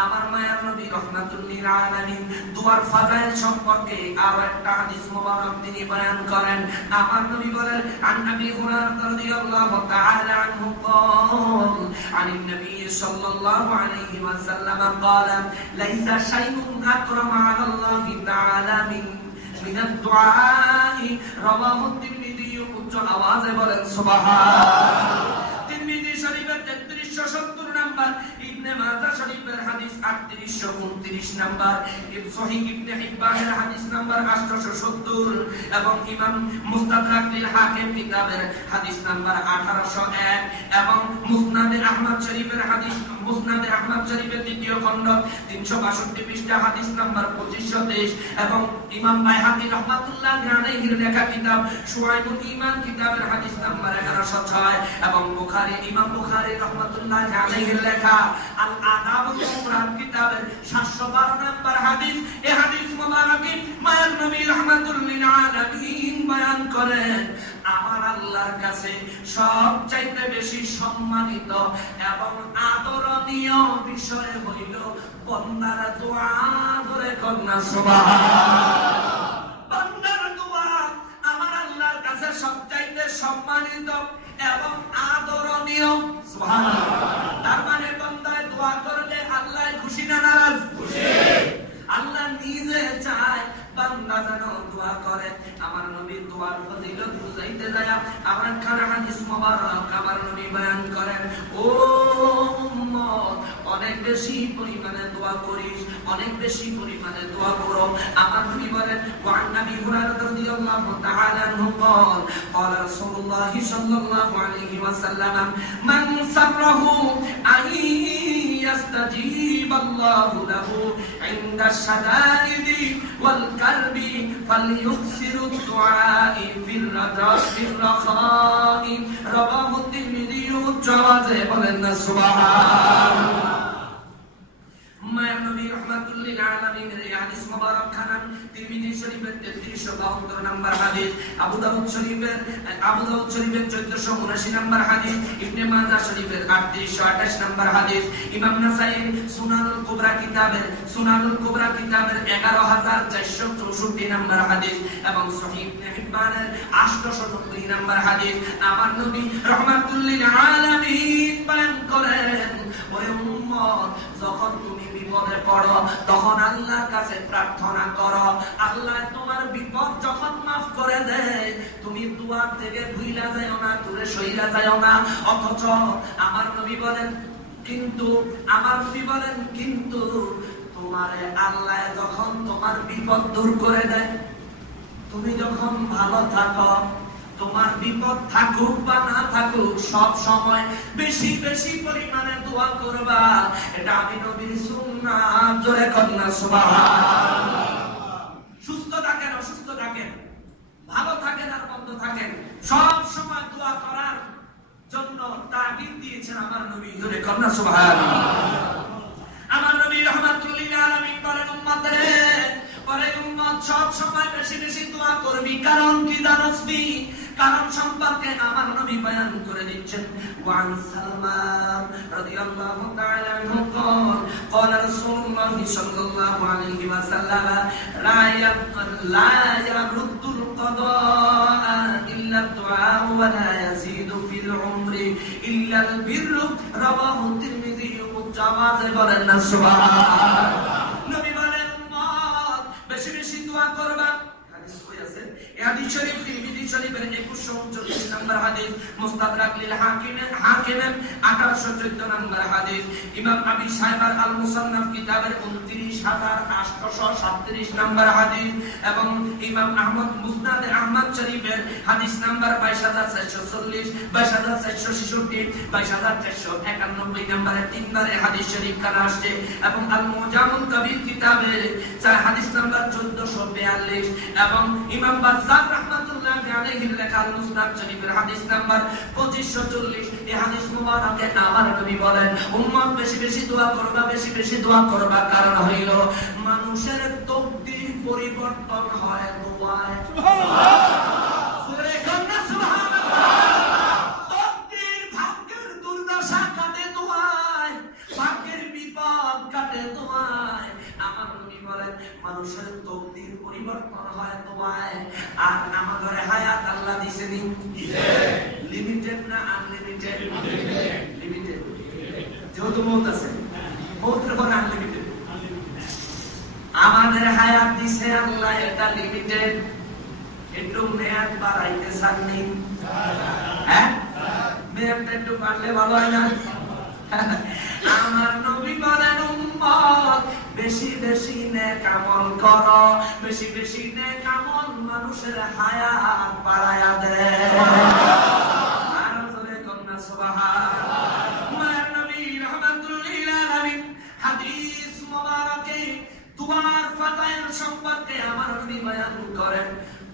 আমার মায়ার নবী রাহমাতুল লিল আলামিন দুয়ার ফাজাইল সম্পর্কে আরো একটা হাদিস মুবারক তিনি বয়ান করেন। আমার নবী বলেন, আন আবি হুরায়রা রাদিয়াল্লাহু তাআলা আনহু قال عن النبي صلى الله عليه وسلم قال ليس شيء أكرم على الله تعالى من الدعاء رواه الترمذي উচ্চ আওয়াজে বলেন সুবহানাল্লাহ। তিরমিজি শরীফের 3370 নম্বর, ইবনে ইবনে মাজাহ শরীফের হাদিস 3829 নাম্বার, সহিহ ইবনে হিব্বানের হাদিস নাম্বার 870 এবং ইমাম মুস্তাদরাক লিল হাকিম কিতাবের হাদিস নাম্বার 1801 এবং মুসনাদে আহমদ শরীফের হাদিস, মুসনাদে আহমদ শরীফের দ্বিতীয় খণ্ড 362 পৃষ্ঠা হাদিস নাম্বার 2523 এবং ইমাম বাইহাকী রাহমাতুল্লাহ আলাইহির লেখা কিতাব শুআইবুল ঈমান কিতাবের হাদিস নাম্বার 1106 এবং বুখারী, ইমাম বুখারী রাহমাতুল্লাহ আলাইহির লেখা আল আদাবুল মুফরাদ কিতাবের 712 নাম্বার হাদিস। এই হাদিস মুবারকে মায়ার নবী রাহমাতুল লিল আলামিন বয়ান করেন, আমার আল্লাহর কাছে সবচাইতে বেশি সম্মানিত এবং আদরণীয় বিষয় হইল বান্দার দোয়া। ধরে কন্যা সুবহানাল্লাহ। বান্দার দোয়া আমার আল্লাহর কাছে সবচাইতে সম্মানিত এবং আদরণীয়। সুবহানাল্লাহ। তার মানে বান্দায় দোয়া করলে আল্লাহ খুশি না নারাজ? খুশি। আল্লাহ নিজে চায় বান্দা যেন দোয়া করে। আমার নবীর দোয়ার ফজিলত বুঝাইতে যায় আমার খানা হাদিস মুবারক আমার নবী বয়ান করেন, ও উম্মত অনেক বেশি পরিমাণে দোয়া করিস, অনেক বেশি পরিমাণে দোয়া করো। আমার নবী বলেন, ওয়ান নবী হুরায়রা রাদিয়াল্লাহু তাআলা আনহু قال قال رسول الله صلى الله عليه وسلم من سره أن يستجيب الله له عند الشدائد والكرب فليكثر الدعاء في الرخاء رواه الترمذي والجوازه বলেন না সুবহানাল্লাহ। মায়ার নবী রাহমাতুল লিল আলামিনের এই হাদিস মুবারক খানা তিরমিজি শরীফের 3372 নাম্বার হাদিস, আবু দাউদ শরীফের 1479 নাম্বার হাদিস, ইবনে মাজাহ শরীফের 3828 নাম্বার হাদিস, ইমাম নাসাঈর সুনানুল কুবরা কিতাবের 11464 নাম্বার হাদিস এবং সহিহ ইবনে হিব্বানের 890 নাম্বার হাদিস। আমার নবী রাহমাতুল লিল আলামিন বয়ান করেন, ওরে উম্মত যখন তুমি বিপদে পড়ো তখন আল্লাহর কাছে প্রার্থনা করো, আল্লাহ তোমার বিপদ যখন মাফ করে দেয় তুমি দোয়া থেকে ভুইলা যাও না, দূরে সইরা যাও না। অথচ আমার নবী বলেন কিন্তু তোমারে আল্লাহ যখন তোমার বিপদ দূর করে দেয়, তুমি যখন ভালো থাকো, তোমার বিপদ থাকুক বা না থাকুক সব সময় বেশি বেশি পরিমাণে দোয়া করবা। এটা আমি নবীর সুন্নাত। জোরে কন্যা সুবহানাল্লাহ। সুস্থ থাকেন, অসুস্থ থাকেন, ভালো থাকেন আর মন্দ থাকেন, সব সময় দোয়া করার জন্য তাগিদ দিয়েছেন আমার নবী। জোরে কন্যা সুবহানাল্লাহ। আমার নবী রাহমাতুল লিল আলামিন বলেন, উম্মতরে পরে উম্মত সব সময় বেশি বেশি দোয়া করবি। কারণ কি জানোস? কারণ সম্পর্কে আমার নবী বয়ান করে দিচ্ছেন। ওয়ান সালমান রাদিয়াল্লাহু তাআলা আনহু قال رسول الله صلى الله عليه وسلم لا يرد القضاء الا الدعاء ولا يزيد في العمر الا البر رواه الترمذي والجواز বলেন না সুবহানাল্লাহ। নবী বলেন উম্মত বেশি বেশি দোয়া করবা। হাদিস কই আছে? এই হাদিস শরীফ তিরমিজি শরীফের 2139 নাম্বার হাদিস, মুস্তাদরাক লিল হাকিমের 1814 নাম্বার হাদিস, ইমাম আবি শাইবার আল মুসান্নাফ কিতাবের 29837 নাম্বার হাদিস এবং ইমাম আহমদ মুসনাদে আহমদ শরীফের হাদিস নাম্বার 22440, 22466, 22491 নম্বরে তিনবারে হাদিস শরীফ কানা আসছে এবং আল মুজামুল কবির কিতাবের হাদিস নাম্বার 1442 এবং ইমাম বাজ্জার রাহমাতুল্লাহ আলাইহি লেখা আল মুসনাদ শরীফের হাদিস নাম্বার 2540। এই হাদিস মুবারকে আমার নবী বলেন, উম্মত বেশি বেশি দোয়া করবা, বেশি বেশি দোয়া করবা। কারণ হইল মানুষের তকদীর পরিবর্তন হয় দোয়ায়। সুবহানাল্লাহ। সূরা কন্যা সুবহানাল্লাহ। তকদীর ভাগ্যের দুর্দশা কাটে দোয়ায়, ভাগ্যের বিপদ কাটে দোয়ায়। আমার নবী বলেন মানুষের তকদীর পরিবর্তন হয় দোয়ায়। আর আমাদের হায়াত আল্লাহ দিছেনি লিমিটেড না আনলিমিটেড? লিমিটেড। যেহেতু মওত আছে, মওতের পরে আনলিমিটেড। আমাদের হায়াত দিছে আল্লাহ, এটা লিমিটেড। একটু মেয়াদ বাড়াইতে চাননি? হ্যাঁ, মেয়াদটা একটু বাড়লে ভালো হয় না? আমার নবী বলেন উম্মত বেশি বেশি নেক আমল করো, বেশি বেশি নেক আমল মানুষের হায়াত বাড়ায়া দেয়। আর জোরে কন্যা সুবহানাল্লাহ। মায়ের নবী রাহমাতুল লিল আলামিন হাদিস মুবারকে দুয়ার ফাতাইল সম্পর্কে আমার নবী বয়ান করেন।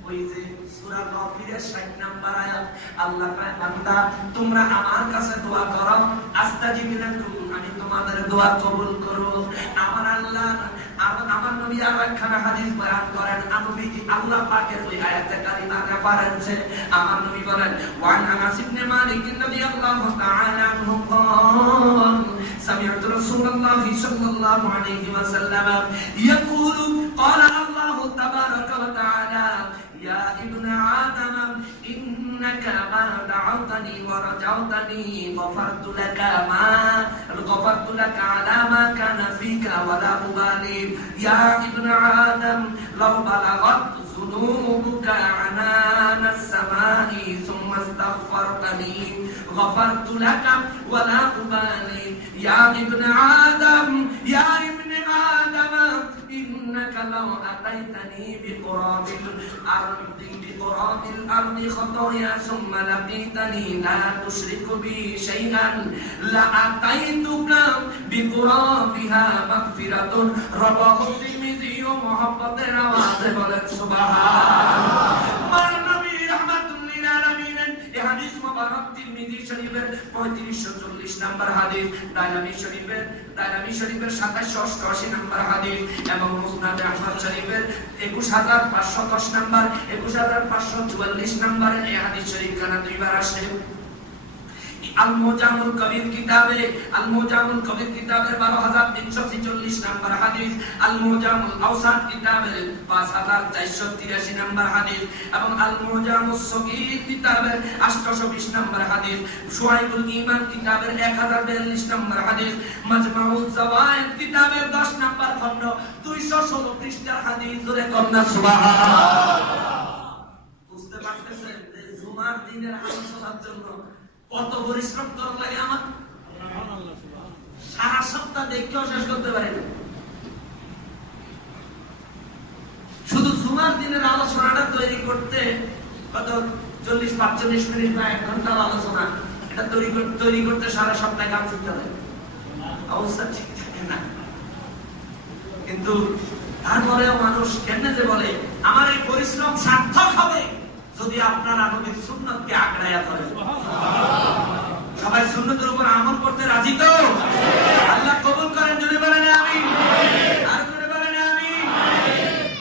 ওই যে সূরা কাফিরের 60 নাম্বার আয়াত, আল্লাহ কয় বান্দা তোমরা আমার কাছে দোয়া করো, আস্তাজিব লাকুম, আমি তোমাদের দোয়া কবুল করব। আমার আল্লাহ আমার নবী আর একখানা হাদিস বয়ান করেন, নবী আল্লাহ পাকের ওই আয়াতে কারিমা রেফারেন্সে আমার নবী বলেন ওয়ান আনাস ইবনে মালিক রাদিয়াল্লাহু তাআলা আনহু قال سمعت رسول الله صلى الله عليه وسلم يقول قال الله تبارك وتعالى يا ابن آدم إنك ما دعوتني ورجوتني غفرت لك على ما كان فيك ولا أبالي يا ابن آدم لو بلغت ذنوبك عنان السماء ثم استغفرتني غفرت لك ولا أبالي يا ابن آدم يا ابن آدم إنك لو أتيتني بقراب الأرض خطايا ثم لقيتني لا تشرك بي شيئا لأتيتك بقرابها مغفرة رواه الترمذي محبة رواته বলেন সুবহানাল্লাহ। নবী রাহমাতুল লিল আলামিন এই হাদিস মুবারক তিরমিজি শরীফের 3540 নাম্বার হাদিস, দাইলামি শরীফের 2788 নাম্বার হাদিস এবং মুসনাদ আহমদ শরীফের 21510 নাম্বার 21544 নাম্বার এই হাদিস শরীফ খানা দুইবার আসে। আল-মুজামুল কবির কিতাবে 12346 নাম্বার হাদিস, আল-মুজামুল আওসাত কিতাবে 5483 নাম্বার হাদিস এবং আল-মুজামুস সগীর কিতাবে 820 নাম্বার হাদিস, শুআইবুল ঈমান কিতাবে 1042 নাম্বার হাদিস, মাজমাউজ জাওয়ায়েদ কিতাবে 10 নাম্বার খণ্ড 216 পৃষ্ঠার হাদিস। জোরে কন্যা সুবহানাল্লাহ। বুঝতে পারতেছেন যে জুমার দিনের আলোচনার জন্য কত পরিশ্রম করা লাগে আমার? সারা সপ্তাহ দেখেও শেষ করতে পারি না। শুধু জুমার দিনের আলোচনাটা তৈরি করতে কত 40-45 মিনিট বা 1 ঘন্টার আলোচনা, এটা তৈরি করতে সারা সপ্তাহ কাজ করতে হয়। অবস্থা ঠিক থাকে না। কিন্তু তারপরেও মানুষ কেন যে বলে আমার এই পরিশ্রম সার্থক হবে যদি আপনারা নবীর সুন্নতকে আঁকড়াইয়া ধরেন। সবাই সুন্নতের উপর আমল করতে রাজি তো? আল্লাহ কবুল করেন, জোরে বলেন আমিন। আর জোরে বলেন আমিন।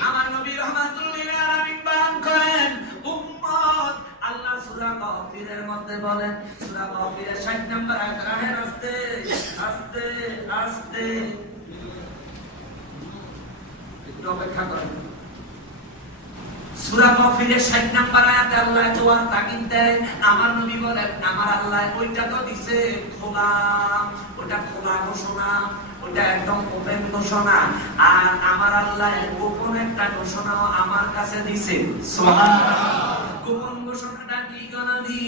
আমার নবী রাহমাতুল লিল আলামিন বয়ান করেন উম্মত আল্লাহ সূরা কাফিরের মধ্যে বলেন, সূরা কাফিরের 60 নাম্বার আয়াত, রাহেন আস্তে আস্তে আস্তে একটু অপেক্ষা করেন। সূরা কাফিরের 60 নাম্বার আয়াতে আল্লাহ দোয়ার তাকিদ দেয়। আমার নবী বলেন আমার আল্লাহ ওইটা তো দিছে খোলা, ওটা খোলা ঘোষণা, ওটা একদম ওপেন ঘোষণা, আর আমার আল্লাহ গোপন একটা ঘোষণাও আমার কাছে দিছে। সুবহানাল্লাহ। গোপন ঘোষণাটা কি গণবি?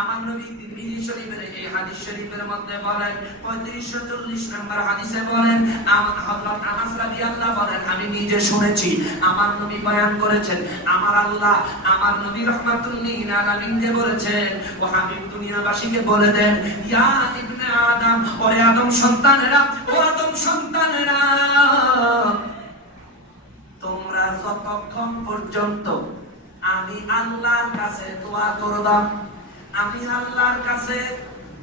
আমার নবী তিরমিজি শরীফের এই হাদিস শরীফের মধ্যে বলেন 3540 নাম্বার হাদিসে বলেন আমার হযরত আনাস রাদিয়াল্লাহু বলেন আমি নিজে শুনেছি আমার নবী বয়ান করেছেন আমার আল্লাহ আমার নবী রাহমাতুল লিল আলামিন যে বলেছেন ও হাবিব দুনিয়াবাসীকে বলে দেন ইয়া ইবনে আদম, ওরে আদম সন্তানেরা, ও আদম সন্তানেরা, তোমরা যতক্ষণ পর্যন্ত আমি আল্লাহর কাছে দোয়া করবা, আমি আল্লাহর কাছে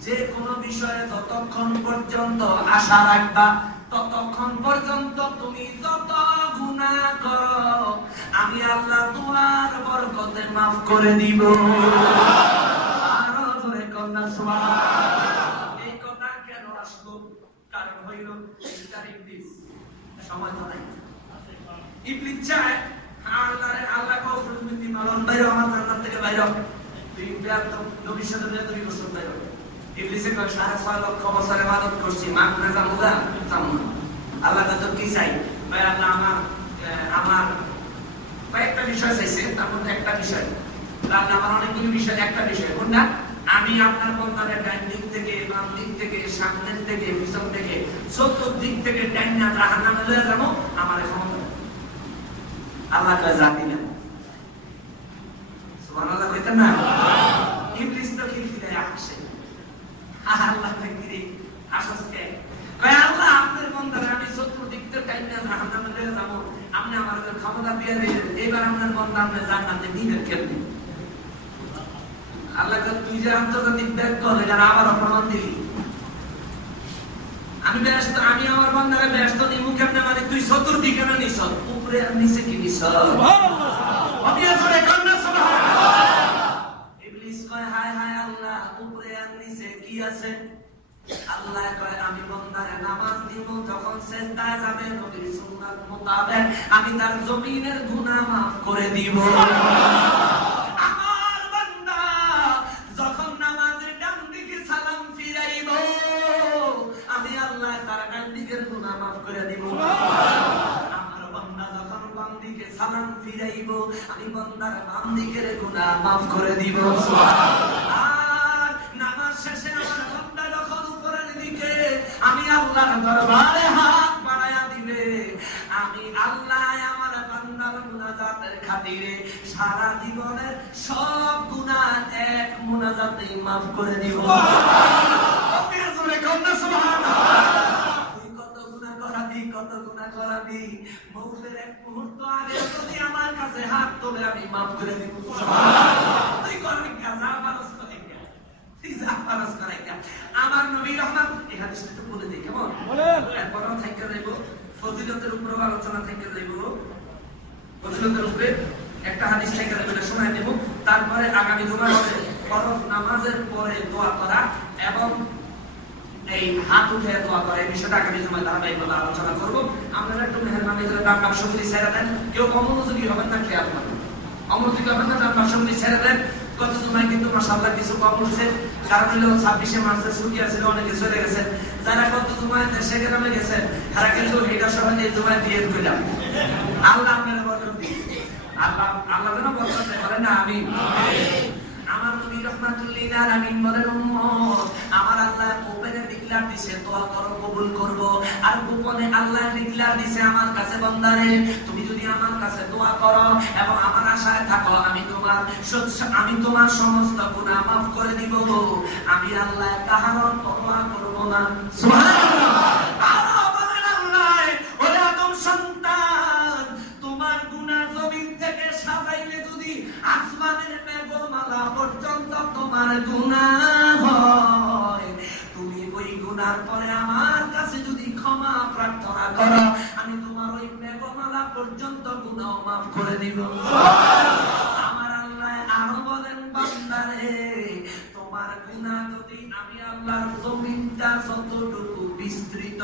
যে কোনো বিষয়ে যতক্ষণ পর্যন্ত আশা রাখবা, ততক্ষণ পর্যন্ত তুমি যত গুনাহ করো আমি আল্লাহ তোমার বরকতে মাফ করে দিব। আরো জোরে কন্যা সুবহানাল্লাহ। এই কথা কেন আসলো? কারণ হইল ইবলিস সময় তো নাই। ইবলিস চায় আল্লাহ কওমি মালন বাইরে আমার জান্নাত থেকে বাইরে তুই তো নবীর সাথে তুই গোসল বাইরে। ইবলিসে কয় 6.5 লক্ষ বছর ইবাদত করছি মাফ না জামুগা জামু। আল্লাহ তো কি চাই? ভাই আল্লাহ আমার কয়েকটা বিষয় চাইছে, তার মধ্যে একটা বিষয় আল্লাহ আমার অনেকগুলো বিষয়, একটা বিষয় কোনটা? আমি আপনার বান্দার ডান দিক থেকে বাম দিক থেকে, সামনের থেকে, পিছন থেকে, চতুর্দিক থেকে টাইনা জাহান্নামে লয়ে যাব, আমার ক্ষমতা আল্লাহ কয় জাতি না। সুবহানাল্লাহ কইতেন না? ইবলিস তো খিলখিলে আসে, আল্লাহ কইরে আসসকে কয় আল্লাহ আপনার বান্দারে আমি চতুর্দিক থেকে টাইনা জাহান্নামে লয়ে যাব, আপনি আমার ক্ষমতা দিয়ে দিলেন, এবার আপনার বান্দা আপনি জান্নাতে দিবেন কেমনে? আল্লাহ কয় তুই যে আন্তর্জাতিক ব্যাগ করে যারা আবার প্রমাণ দিলি, আমি ব্যস্ত, আমি আমার বান্দারে ব্যস্ত নিমু কেমনে? মানে তুই চতুর্দিকে না নিছ, উপরে আর নিচে কি নিছ? আমি আসলে কান্না সুবহানাল্লাহ। ইবলিস কয় হায় হায় আল্লাহ, উপরে আর নিচে কি আছে? আল্লাহ কয় আমি বান্দারে নামাজ দিব, যখন সিজদায় যাবে নবীর সুন্নাত মোতাবেক আমি তার জমিনের গুনাহ maaf করে দিব। আমার বান্দা যখন নামাজের ডান দিকে সালাম ফিরাইব, আমি আল্লাহ তার ডান দিকের গুনাহ maaf করে দিব। আমার বান্দা যখন বাম দিকে সালাম ফিরাইব, আমি বান্দার বাম দিকের গুনাহ maaf করে দিব। আর নামাজ শেষে আমার বান্দা যখন উপরের দিকে আমি আল্লাহর দরবারে হাত বাড়ায়া দিবে, আমি আল্লাহ আমার বান্দার মুনাজাতের খাতিরে সারা জীবনের সব গুনাহ এক মুনাজাতেই maaf করে দিব। আপনি আসলে কন্যা সুবহানাল্লাহ। তুই কত গুনাহ করাবি, কত গুনাহ করাবি, মৌতের এক মুহূর্ত আগে যদি আমার কাছে হাত তোলে আমি maaf করে দিব। সুবহানাল্লাহ। তুই করবি কাজা পারস করে কি? তুই যা পারস করে কি? আমার নবী রহমান এই হাদিসটা তো বলে দেই, কেমন? বলেন। এরপরও থাইকা যাইব ফজিলতের উপর আলোচনা থাইকা যাইব, ফজিলতের উপরে একটা হাদিস থাইকা যাইব, শোনাই দেব। তারপরে আগামী জুমার হবে ফরজ নামাজের পরে দোয়া করা এবং এই হাত উঠে দোয়া করা, এই বিষয়টা আগামী জুমায় ধারাবাহিকভাবে আলোচনা করব। আপনারা একটু মেহরবানি করে ডান পাশ সঙ্গী ছেড়ে দেন, কেউ অমনোযোগী হবেন না, খেয়াল করবেন, অমনোযোগী হবেন না, ডান পাশ সঙ্গী ছেড়ে দেন। গত জুমায় কিন্তু মাশাআল্লাহ কিছু কম হচ্ছে, কারণ হলো 26শে মার্চের ছুটি আছে, অনেকে চলে গেছেন। যারা গত জুমায় দেশে গ্রামে গেছেন তারা কিন্তু এটা সবাই এই জুমায় দিয়ে কইলাম। আল্লাহ আপনার বরকত দিন, আল্লাহ আল্লাহ যেন বরকত দেয়, বলেন না আমিন। আমার নবী রাহমাতুল লিল আলামিন বলেন, উম্মত আমার আল্লাহ গোপনে ডিক্লার দিয়েছে দোয়া করো কবুল করব, আর গোপনে আল্লাহ ডিক্লার দিয়েছে আমার কাছে বান্দারে তুমি যদি আমার কাছে দোয়া করো এবং আমার আশায় থাকো আমি তোমার সমস্ত গুনাহ maaf করে দিব। আমি আল্লাহ কাহারও পরোয়া করব না। সুবহানাল্লাহ। আল্লাহ বলেন, আল্লাহ ওরে আদম সন্তান, তোমার গুনাহ জমিন থেকে সাজাইলে যদি আসমানের মেঘমালা পর্যন্ত তোমার গুনাহ হয়, তুমি ওই গুনার পরে আমার কাছে যদি ক্ষমা প্রার্থনা করো, আমি তোমার ওই মেঘমালা পর্যন্ত গুনাহ maaf করে দিব। আমার আল্লাহ আরো বলেন, বান্দারে তোমার গুনাহ যদি আমি আল্লাহর জমিনটা যতটুকু বিস্তৃত,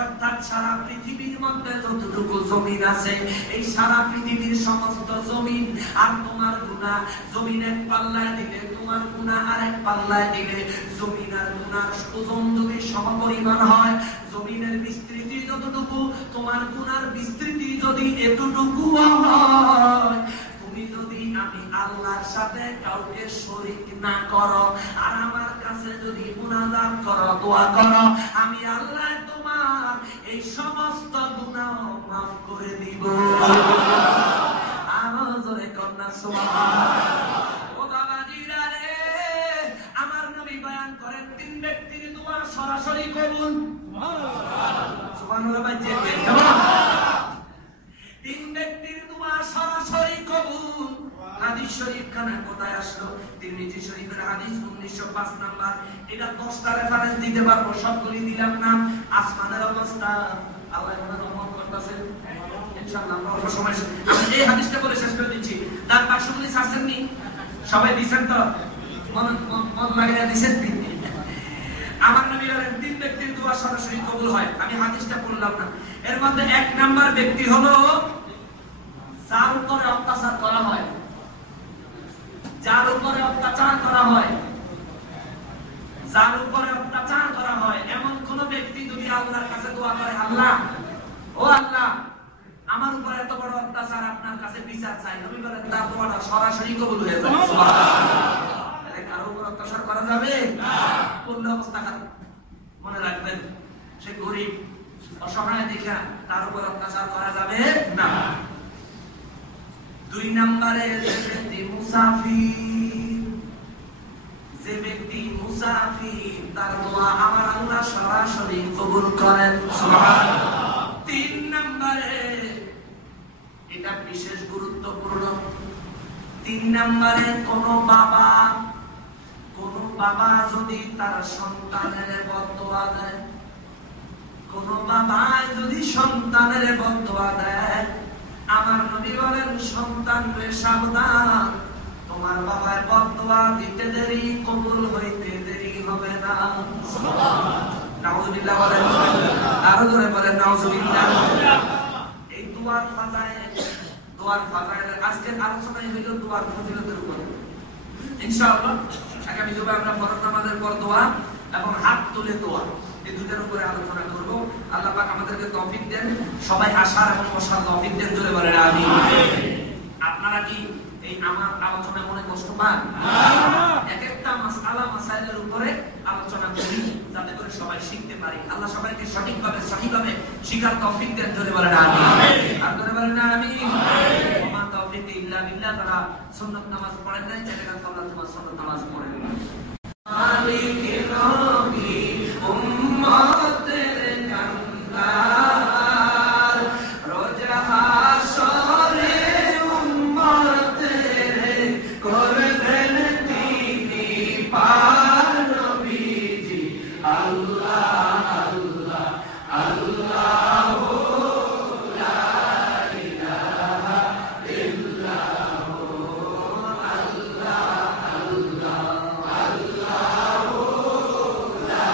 অর্থাৎ সারা পৃথিবীর মধ্যে যতটুকু জমিন আছে, এই সারা পৃথিবীর সমস্ত জমিন আর তোমার গুনাহ, জমিন এক পাল্লায় দিলে তোমার গুনাহ আরেক পাল্লায় দিলে, জমিন আর গুনাহ ওজন যদি সমপরিমাণ হয়, জমিনের বিস্তৃতি যতটুকু তোমার গুনার বিস্তৃতি যদি এতটুকু হয়, তুমি যদি আমি আল্লাহর সাথে কাউকে শরীক না করো আর আমার কাছে যদি মুনাজাত করো, দোয়া করো, আমি আল্লাহ তোমার এই সমস্ত গুনাহ maaf করে দিব। আমার জোরে কন্যা সুবহানাল্লাহ। ও বাবাজিরা রে, আমার নবী বয়ান করেন তিন ব্যক্তির দোয়া সরাসরি কবুল। সুবহানাল্লাহ। সুবহানাল্লাহ বাজিয়ে কেমন? তিন ব্যক্তির দোয়া সরাসরি কবুল। হাদিস শরীফ খানা কোথায় আসলো? তিরমিজি শরীফের হাদিস 1905 নাম্বার। এটা 10টা রেফারেন্স দিতে পারবো, সবগুলি দিলাম না। আসমানের অবস্থা আল্লাহ আমাদের রহমত করতেছেন ইনশাআল্লাহ। আমরা অল্প সময় আমি এই হাদিসটা বলে শেষ করে দিচ্ছি। তার পাশাপাশি আসেননি সবাই দিবেন তো, মন লাগিয়ে দিবেন। আমার নবী বলেন তিন ব্যক্তির দোয়া সরাসরি কবুল হয়। আমি হাদিসটা বললাম না। এর মধ্যে এক নাম্বার ব্যক্তি হলো যার উপরে অত্যাচার করা হয়, যার উপরে অত্যাচার করা হয়, যার উপরে অত্যাচার করা হয়, এমন কোন ব্যক্তি যদি আল্লাহর কাছে দোয়া করে, আল্লাহ ও আল্লাহ আমার উপর এত বড় অত্যাচার, আপনার কাছে বিচার চাই, নবী বলেন তার দোয়াটা সরাসরি কবুল হয়ে যায়। সুবহানাল্লাহ। কারো উপর অত্যাচার করা যাবে না, করলে অবস্থা খারাপ। মনে রাখবেন, সে গরিব অসহায় দেখে তার উপর অত্যাচার করা যাবে না। 2 নম্বরে যে ব্যক্তি মুসাফির তার দোয়া আমার আল্লাহ সরাসরি কবুল করেন, সুবহানাল্লাহ। 3 নম্বরে, এটা বিশেষ গুরুত্বপূর্ণ, 3 নম্বরে কোন বাবা যদি তার সন্তানের বদদোয়া দেয়, কোন বাবা যদি সন্তানের বদদোয়া দেয়, আমার নবী বলেন সন্তান রে সাবধান, তোমার বাবার বদদোয়া দিতে দেরি, কবুল হইতে দেরি হবে না। সুবহানাল্লাহ, নাউযুবিল্লাহ বলেন, আরো জোরে বলেন নাউযুবিল্লাহ। এই দোয়ার ফাজাইল আজকের আলোচনাই হইল দোয়ার ফজিলতের উপরে। ইনশাআল্লাহ আগামী জুমা আমরা ফরজ নামাজের পর দোয়া এবং হাত তুলে দোয়া, এই দুটোর উপরে আলোচনা করব। আল্লাহ পাক আমাদেরকে তৌফিক দেন, সবাই আশার এবং বসার তৌফিক দেন, জোরে বলেন আমিন। আপনারা কি এই আমার আলোচনায় মনে কষ্ট পান? এক একটা মাসআলা মাসাইলের উপরে আলোচনা করি যাতে করে সবাই শিখতে পারি। আল্লাহ সবাইকে সঠিকভাবে সহিভাবে শিখার তৌফিক দেন, জোরে বলেন আমিন। আর জোরে বলেন আমিন। ওমা তৌফিক ইল্লা বিল্লাহ। তারা সুন্নাত নামাজ পড়েন নাই, জানেন আল্লাহ তোমার সুন্নাত নামাজ পড়েন। মালিকে রবি উম্মতের কান্দার, রোজা হাসরে উম্মতের করবেন তিনি পার, নবীজি আল্লাহ আল্লাহ আল্লাহ লা ইলাহা ইল্লাল্লাহ, আল্লাহ আল্লাহ আল্লাহ লা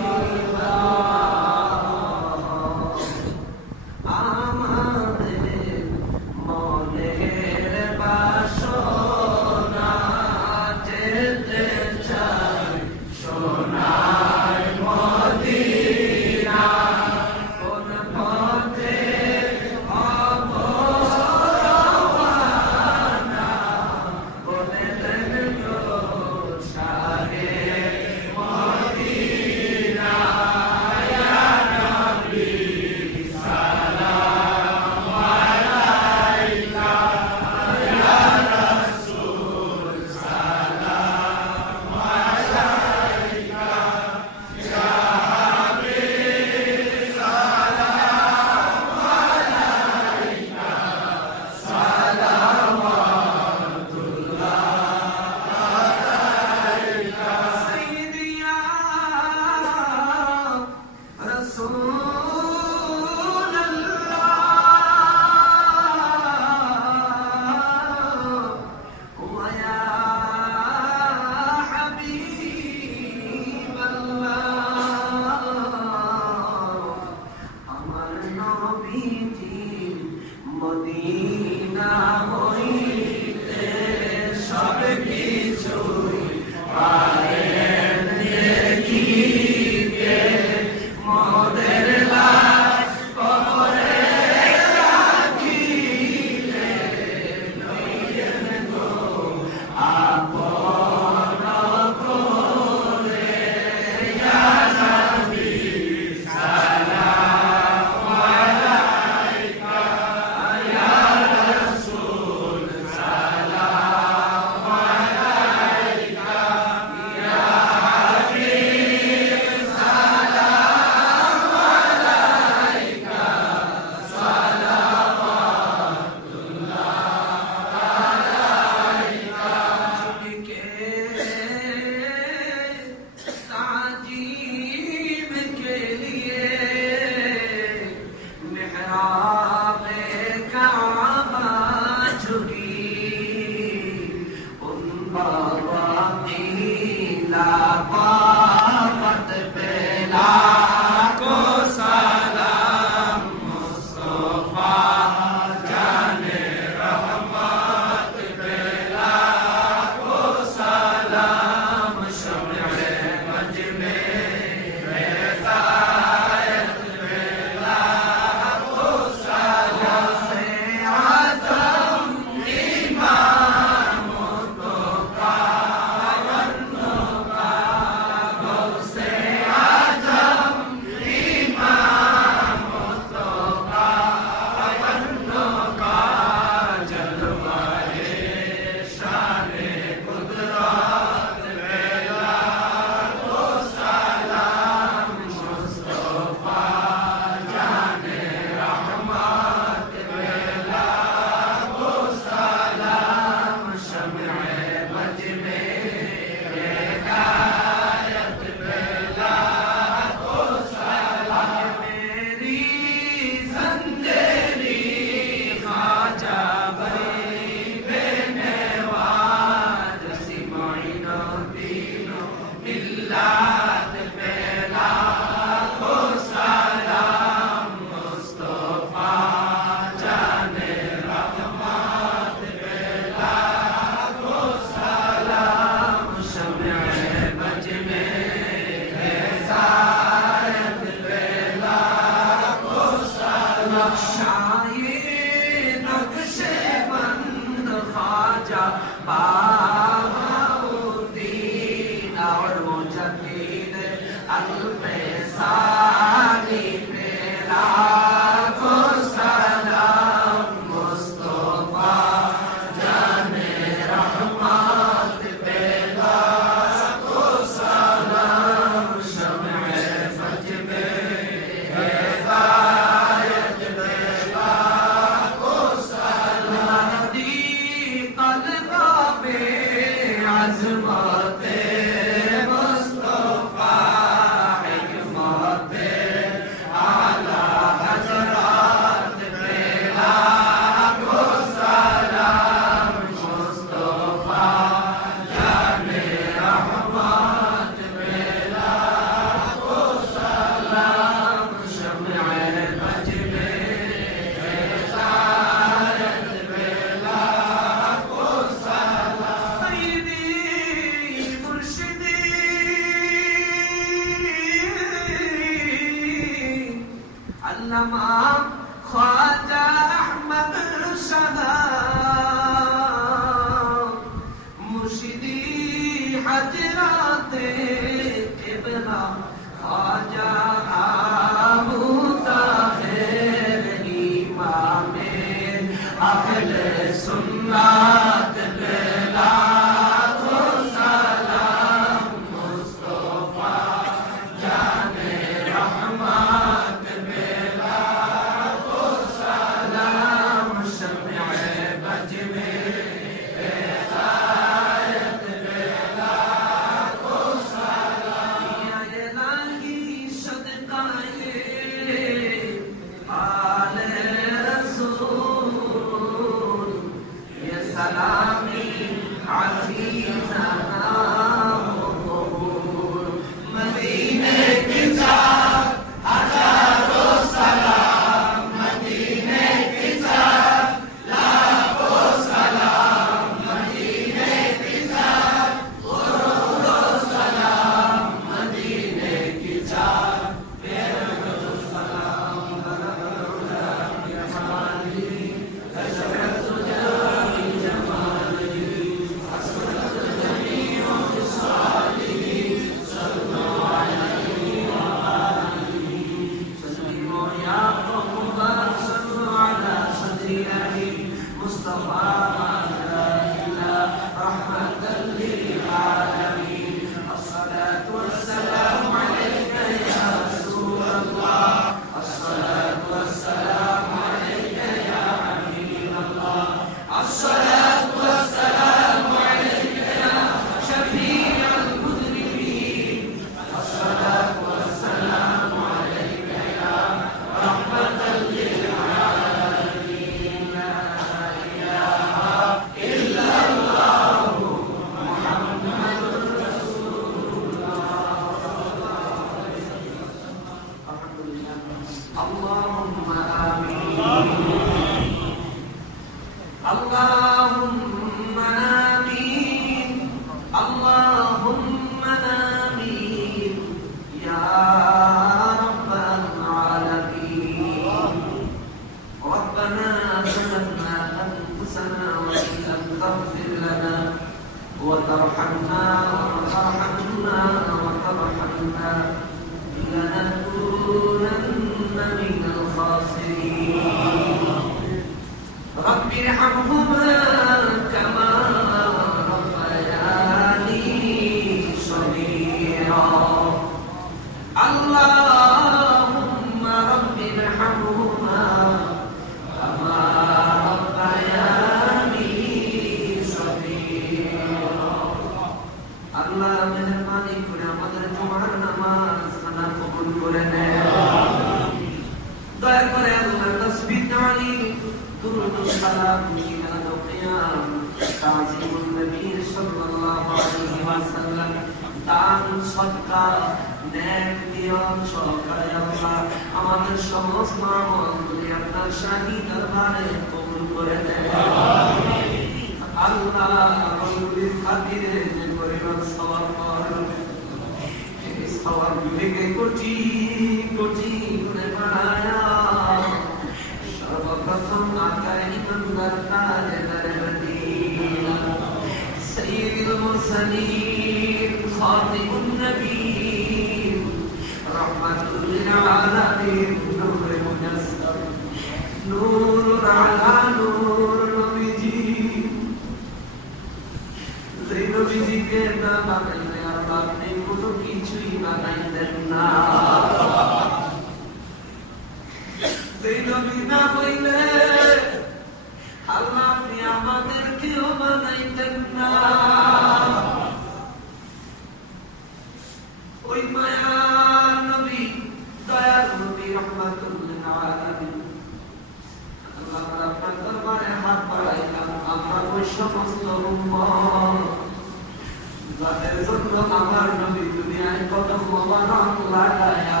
যাদের জন্য আমার নবী দুনিয়ায় কদম মোবারক লাগায়া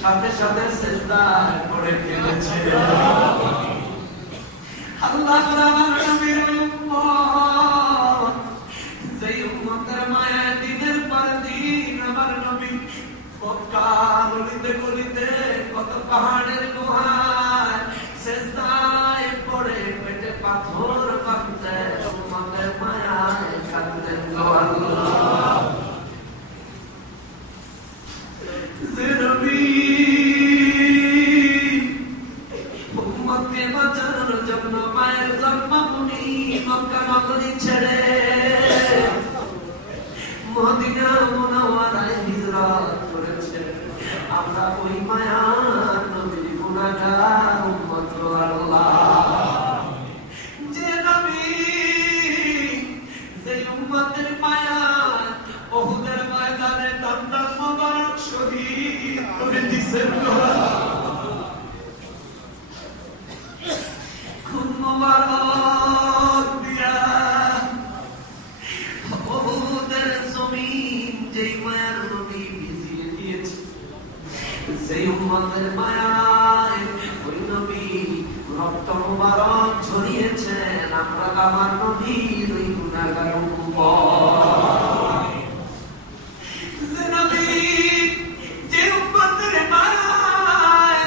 সাথে সাথে সিজদা করে ফেলেছে। আল্লাহ আমার নবীর উম্মত, যেই উম্মতের মায়ায় দিনের পর দিন আমার নবী মক্কা গলিতে গলিতে কত পাহাড়ের গুহায় সিজদায় পড়ে পেটে পাথর কাঁদতে উম্মতের মায়ায় কাঁদতেন গো আল্লাহ। যে নবী উম্মতকে বাঁচানোর জন্য মায়ের জন্মভূমি মক্কা নগরী ছেড়ে মদিনা মুনাওয়ারায় হিজরত করেছে, আমরা ওই মায়ার নবীর গুনাহগার উম্মত আল্লাহ। যে নবী যে উম্মতের মায়ার উহুদের ময়দানে দণ্ডান মোবারক শহীদ করে দিয়েছেন, খুন মোবারক দিয়া উহুদের জমিন যেই মায়ার নবী ভিজিয়ে দিয়েছে, সেই উম্মতের মায়ায় ওই নবী রক্ত মোবারক ঝরিয়েছেন, আমরা আমার নবীর ওই গুনাহগার উম্মত। যে নবী যে উম্মতের মায়ায়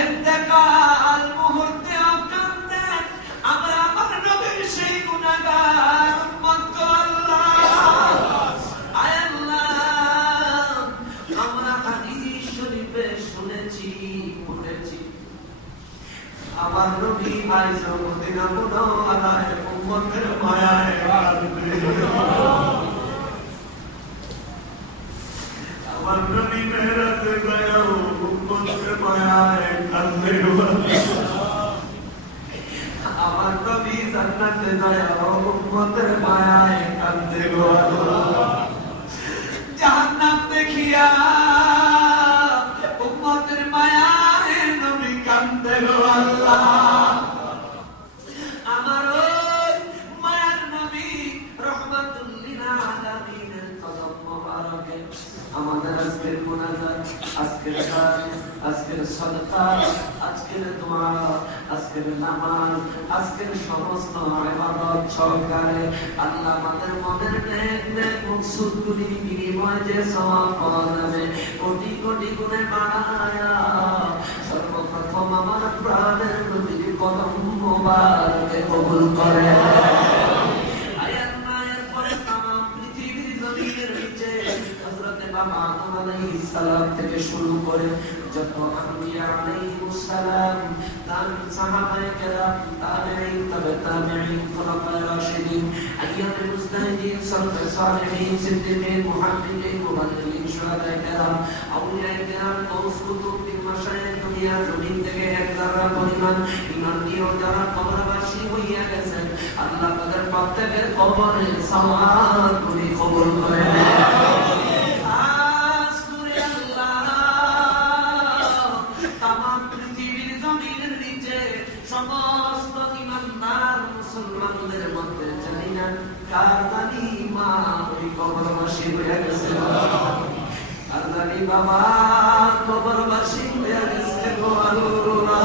ইন্তেকাল মুহূর্তে কাঁদেন, আমরা আমার নবীর সেই গুনাহগার উম্মত আল্লাহ। আয় আল্লাহ, আমরা হাদিস শরীফে শুনেছি পড়েছি আমার নবী আইসা মদিনা মুনাওয়ারায় উম্মতের মায়ায় আমার নবী মেরাজে গয়া উম্মতের মায়ায় কাঁদে গো। আমার নবী জান্নাতে যায় উম্মতের মায়ায় কাঁদে গো আল্লাহ। জাহান্নাম দেখিয়া উম্মতের মায়ায় নবী কাঁদে গো আল্লাহ। আমার ওই মায়ার নবী রহমাতুল লিল আলামিনের কদম মোবারকে আমাদের আজকের মুনাজাত, আজকের দান, আজকের সাদকা, আজকের দোয়া, আজকের নামাজ, আজকের সমস্ত ইবাদত সহকারে আল্লাহ আমাদের মনের নেক নেক মকসুদগুলি বিনিময়ে যে সওয়াব পাওয়া যাবে কোটি কোটি গুণে বাড়ায়া সর্বপ্রথম আমার প্রাণের নবীর কদম মোবারকে কবুল করে। সালাম থেকে শুরু করে যত আম্বিয়া আলাইহিস সালাম, তার সাহাবায়ে কেরাম, তাবেঈন, তাবেঈন, খুলাফায়ে রাশিদিন, আইয়ামুল মুজতাহিদিন, সালফে সালেহিন, সিদ্দিকিন, মুহাদ্দিদিন, মুবাল্লিগিন, শুহাদায়ে কেরাম, আউলিয়ায়ে কেরাম, গৌস কুতুব, মাশায়েখ দুনিয়া জমিন থেকে এক যারা পরিমাণ ঈমান নিয়ে যারা কবরবাসী হইয়া গেছেন, আল্লাহ তাদের প্রত্যেকের কবরের সওয়াবগুলি কবুল করে নেন। সমস্ত ইমানদার মুসলমানদের মধ্যে জানি না কার জানি মা ওই কবরবাসী হয়ে গেছে, কার জানি বাবা কবরবাসী হয়ে গেছে গো আল্লাহ।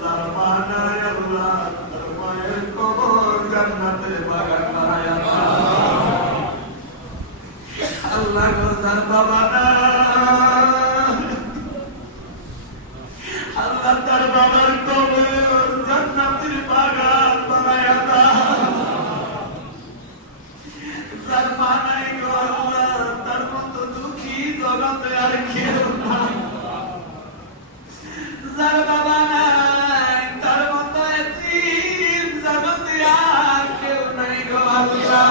তার মানায় আল্লাহ তার মায়ের কবর জান্নাতের বাগান বানায়া আল্লাহ গো। তার বাবা না আল্লাহ তার বাবার কবর জান্নাতের বাগান বানায়া দাও। যার মা নাই গো আল্লাহ তার মতো দুঃখী জগতে আর কেউ নাই, যার বাবা নাই তার মতো এতিম জগতে আর কেউ নাই গো আল্লাহ।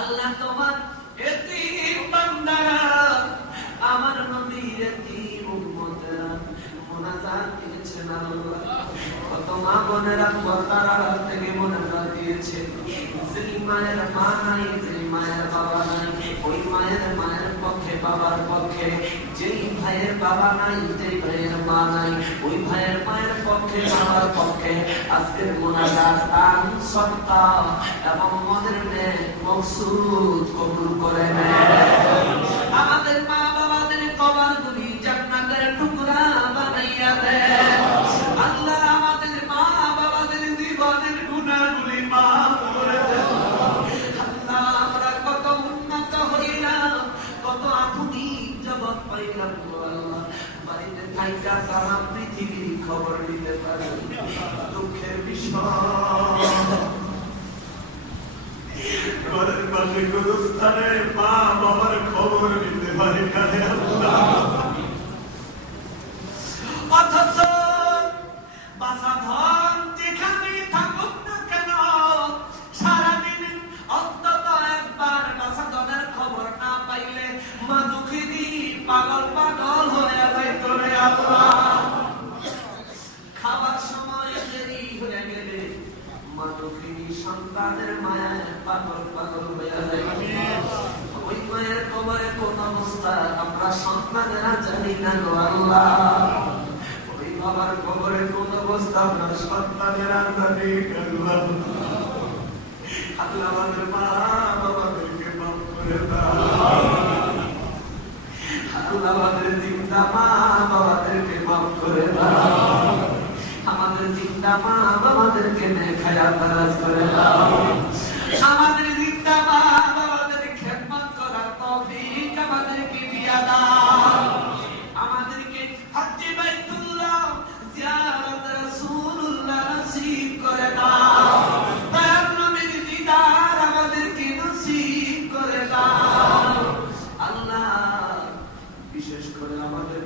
আল্লাহ তোমার এতিম বান্দারা আমার নবীর এতিম উম্মতেরা মোনাজাত দিয়েছেন আল্লাহ। কত মা বোনেরা পর্দার থেকে মোনাজাত দিয়েছে, যেই মায়ের মা নাই, যেই মায়ের বাবা নাই, ওই মায়ের পক্ষে বাবার পক্ষে যেই ভাইয়ের বাবা নাই, যেই ভাইয়ের মা নাই, ওই ভাইয়ের মায়ের পক্ষে, বাবার পক্ষে আজকের মুনাজাত দান সদকা এবং মনের নেক মকসুদ কবুল করে নেন। আমাদের মা বাবাদের কবরগুলি জান্নাতের টুকরা বানাইয়া দেন। আল্লাহ আমাদের মা বাবাদের জীবনের গুনাহগুলি মাফ করে দেন। আল্লাহ আমরা কত উন্নত হইলাম, কত আধুনিক জগৎ পাইলাম। আল্লাহ বাড়িতে থাইকা তারা পৃথিবীর খবর নিতে পারে। দুঃখের বিষয় ঘরের পাশে গুরুস্থানে মা বাবার খবর নিতে পারে কানে আল্লাহ। অথচ বাসা ধন যেখানে থাকুক না কেন, সারাদিন অন্তত একবার বাসা ধনের খবর না পাইলে মা দুঃখী পাগল পাগল হয়ে যাইত রে আল্লাহ। খাবার সময় দেরি হয়ে গেলে মা দুঃখী সন্তানের মায়ায় পাগল পাগল হয়ে যায়। ওই মায়ের কবরে কোন অবস্থা আমরা সন্তানেরা জানি না গো আল্লাহ। ওই বাবার কবরে কোন অবস্থা আমরা সন্তানেরা জানি না। আল্লাহ আমাদের মা বাবাদেরকে মাফ করে দাও। আল্লাহ আমাদের জিন্দা মা বাবাদেরকে মাফ করে দাও। আমাদের জিন্দা মা বাবাদেরকে নেক হায়াত দারাজ করে দাও। আমাদের জিন্দা মা বাবাদের খেদমত করার তৌফিক আমাদেরকে দিয়া দাও। আমাদেরকে হজ্জে বাইতুল্লাহ জিয়ারত রাসূলুল্লাহ নসিব করে দাও। দয়ার নবীর দিদার আমাদেরকে নসিব করে দাও। আল্লাহ বিশেষ করে আমাদের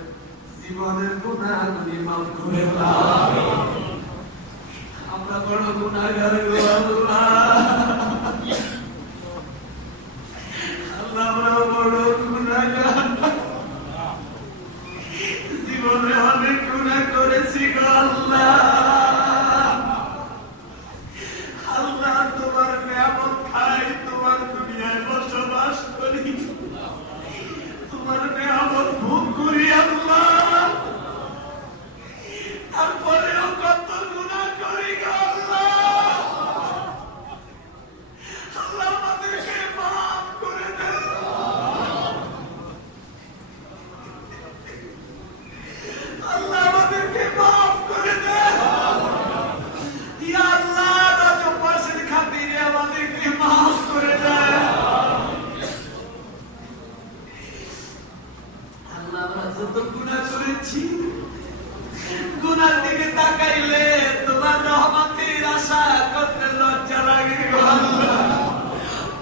জীবনের গুনাহগুলি মাফ করে দাও। আমরা বড় গুনাহগার গো আল্লাহ। আল্লাহ আমরা বড় গুনাহগার। জীবনে অনেক গুনাহ করেছি গো আল্লাহ। আল্লাহ তোমার নিয়ামত খাই, তোমার দুনিয়ায় বসবাস করি, তোমার নিয়ামত ভোগ করি আল্লাহ। তারপরেও কত গুনাহ করি গো আল্লাহ। আল্লাহ আমাদেরকে মাফ করে দেন। আল্লাহ আমাদেরকে মাফ করে দেন। ইয়া আল্লাহ রাজপাশের খাতিরে আমাদেরকে মাফ করে দেন। আল্লাহ আমরা যত গুনাহ করেছি, গুনার দিকে তাকাইলে তোমার রহমতের আশা করতে লজ্জা লাগে গো আল্লাহ,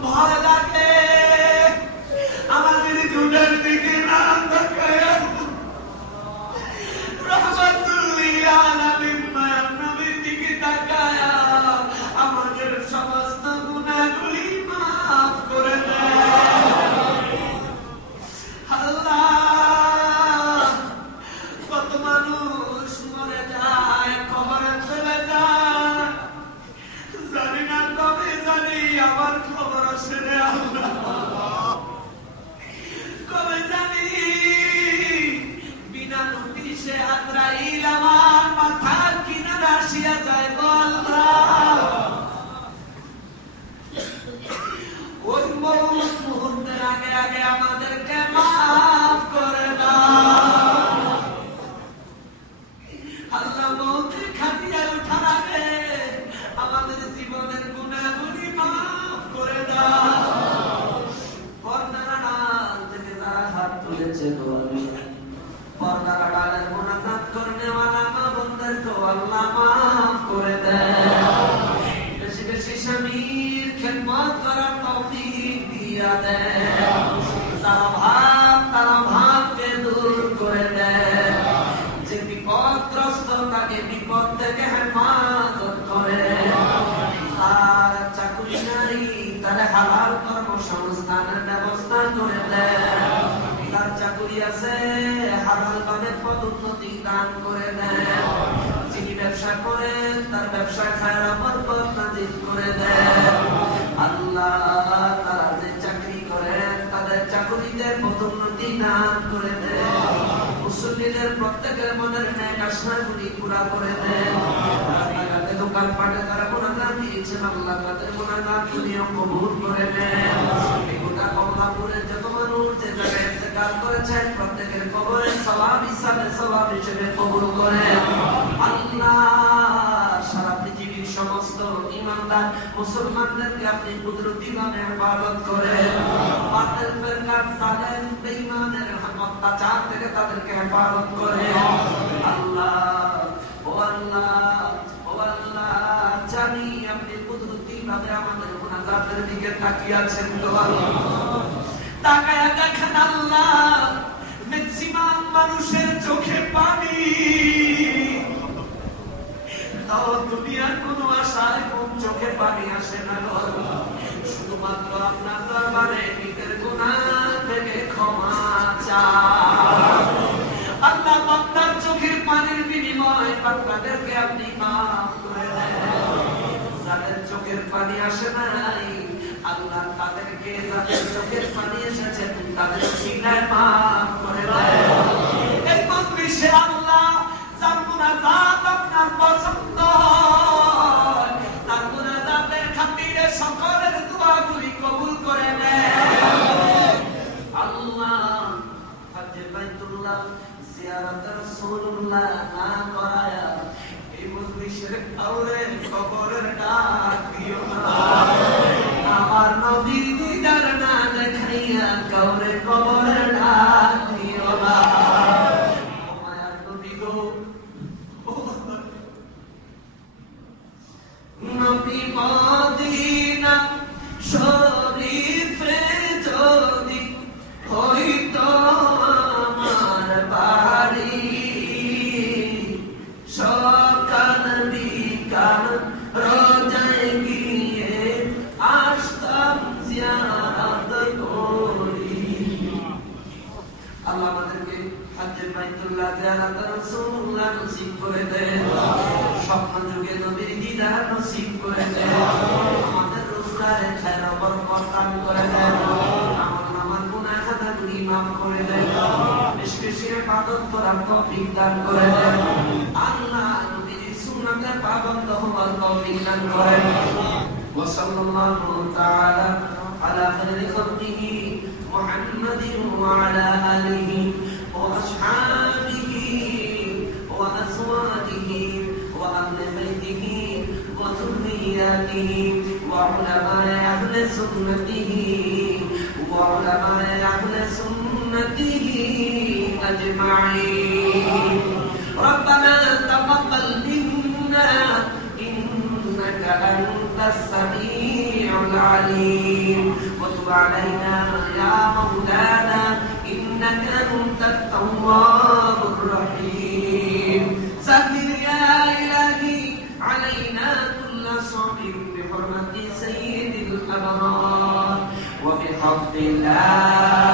ভয় লাগে। আমাদের গুনার দিকে না তাকায়া রহমতুল লিল আলামিন মায়ার নবীর দিকে তাকায়া আমাদের সমস্ত গুনাহগুলি মাফ করে দেন। আল্লাহ কত মানুষ মরে যায়, কবরে চলে যায়, জানি না কবে জানি আমার খবর আসে রে আল্লাহ। কবে জানি বিনা নোটিশে আজরাইল আমার মাথার কিনারে আসিয়া যায় গো আল্লাহ। ওই মুহূর্তের আগে আগে আমাদেরকে মাফ করে দাও। আল্লাহ মৌতের খাটিয়ায় ওঠার আগে আমাদের জীবনের গুনাহগুলি মাফ করে দাও। পর্দার আড়াল থেকে যারা হাত তুলেছে গো আল্লাহ, পর্দার আড়ালের মুনাজাত করনেওয়ালা মা বোনদেরকে আল্লাহ মাফ করে দেন। বেশি বেশি স্বামীর খেদমত করার তৌফিক দিয়া দেন। তারা ভাবকে দূর করে দেন। যে বিপদগ্রস্ত তাকে বিপদ থেকে হেফাজত করে। তার চাকরি নাই, তার হালাল কর্মসংস্থানের ব্যবস্থা করে দেন। তার চাকরি আছে, হালাল ভাবে পদোন্নতি দান করে দেন। যিনি ব্যবসা করেন তার ব্যবসা খায়রা বরকত নাযিল করে দেন। আল্লাহ তারা যে চাকরি করেন তাদের চাকরিতে পদোন্নতি দান করে দেন। মুসলিমের প্রত্যেকের মনের ন্যায় আশাগুলি পুরা করে দেন। রাস্তাঘাটে দোকানপাটে যারা গুনাহগার দিয়েছেন আল্লাহ তাদের গুনাহগুলিও কবুল করে নেন। এই গোটা কমলাপুরে যত মানুষ যে জায়গায় ইন্তেকাল করেছেন প্রত্যেকের কবরে সওয়াব হিসেবে কবুল করেন। আল্লাহ সারা পৃথিবীর সমস্ত ঈমানদার মুসলমানদেরকে আপনি কুদরতিভাবে হেফাজত করেন। বাতিল ফিরকার জালেম বেঈমানের অত্যাচার থেকে তাদেরকে হেফাজত করেন। আল্লাহ ও আল্লাহ ও আল্লাহ জানি আপনি কুদরতিভাবে আমাদের গুনাহগারদের দিকে তাকিয়ে আছেন। তো আল্লাহ তাকায়া দেখেন আল্লাহ ম্যাক্সিমাম মানুষের চোখে পানি, তাও দুনিয়ার কোনো আশায় কোন চোখে পানি আসে না। শুধুমাত্র আপনার দরবারে নিজের গুনাহ থেকে ক্ষমা চায়। আল্লাহ আপনার চোখের পানির বিনিময়ে বান্দাদেরকে আপনি মাফ করে দেন। যাদের চোখের পানি আসে নাই আল্লাহ তাদেরকে যাদের চোখের পানি এসেছে তাদের সিনায় মাফ করে দেন। এই মজলিসে আল্লাহ যার মুনাজাত আপনার পছন্দ হয় তার মুনাজাতের খাতিরে সকলের দোয়াগুলি কবুল করে নেন। আল্লাহ হজ্জে বাইতুল্লাহ জিয়ারত রাসূলুল্লাহ না করায়া এই মজলিসের কাউরে কবরের ডাক দিও না। আমার নবীর দিদার না দেখাইয়া কাউরে কবরের ডাক দিও না। মায়ার নবী গো নবী মদিনা শরীফে যদি হইতো আমার বাড়ি, সকাল বিকাল রোজায় গিয়ে আসতাম জিয়ারত করি। আল্লাহ আমাদেরকে হজ্জে বাইতুল্লাহ জিয়ারত রাসূলুল্লাহ নসিব করে দেন। স্বপ্ন যুগে নবীর দিদার নসিব করে দেন। আমাদের রোজগারে খায়র বরকত দান করে দেন। আমার গুনাহ খাতাগুলি মাফ করে দেন। বেশি বেশি ইবাদত করার তৌফিক দান করে দেন। আল্লাহ নবীর সুন্নাতের পাবন্দ হওয়ার তৌফিক দান করেন। ওয়া সাল্লাল্লাহু তাআলা আলা খায়রি খালকিহি মুহাম্মাদিন ওয়া আলা আলিহি ওয়া আসহাবিহি ওয়া আজওয়াজিহি ওয়া আহলি বাইতিহি ওয়া যুররিয়াতিহি ওয়া উলামায়ে আহলি সুন্নতিহি ওয়া উলামায়ে আহলি সুন্নতিহি আজমাঈন। ربنا تقبل منا إنك أنت السميع العليم وتب علينا يا مولانا إنك أنت التواب الرحيم. سهل يا إلهي علينا كل صعب بحرمة سيد الأبرار وبحق الله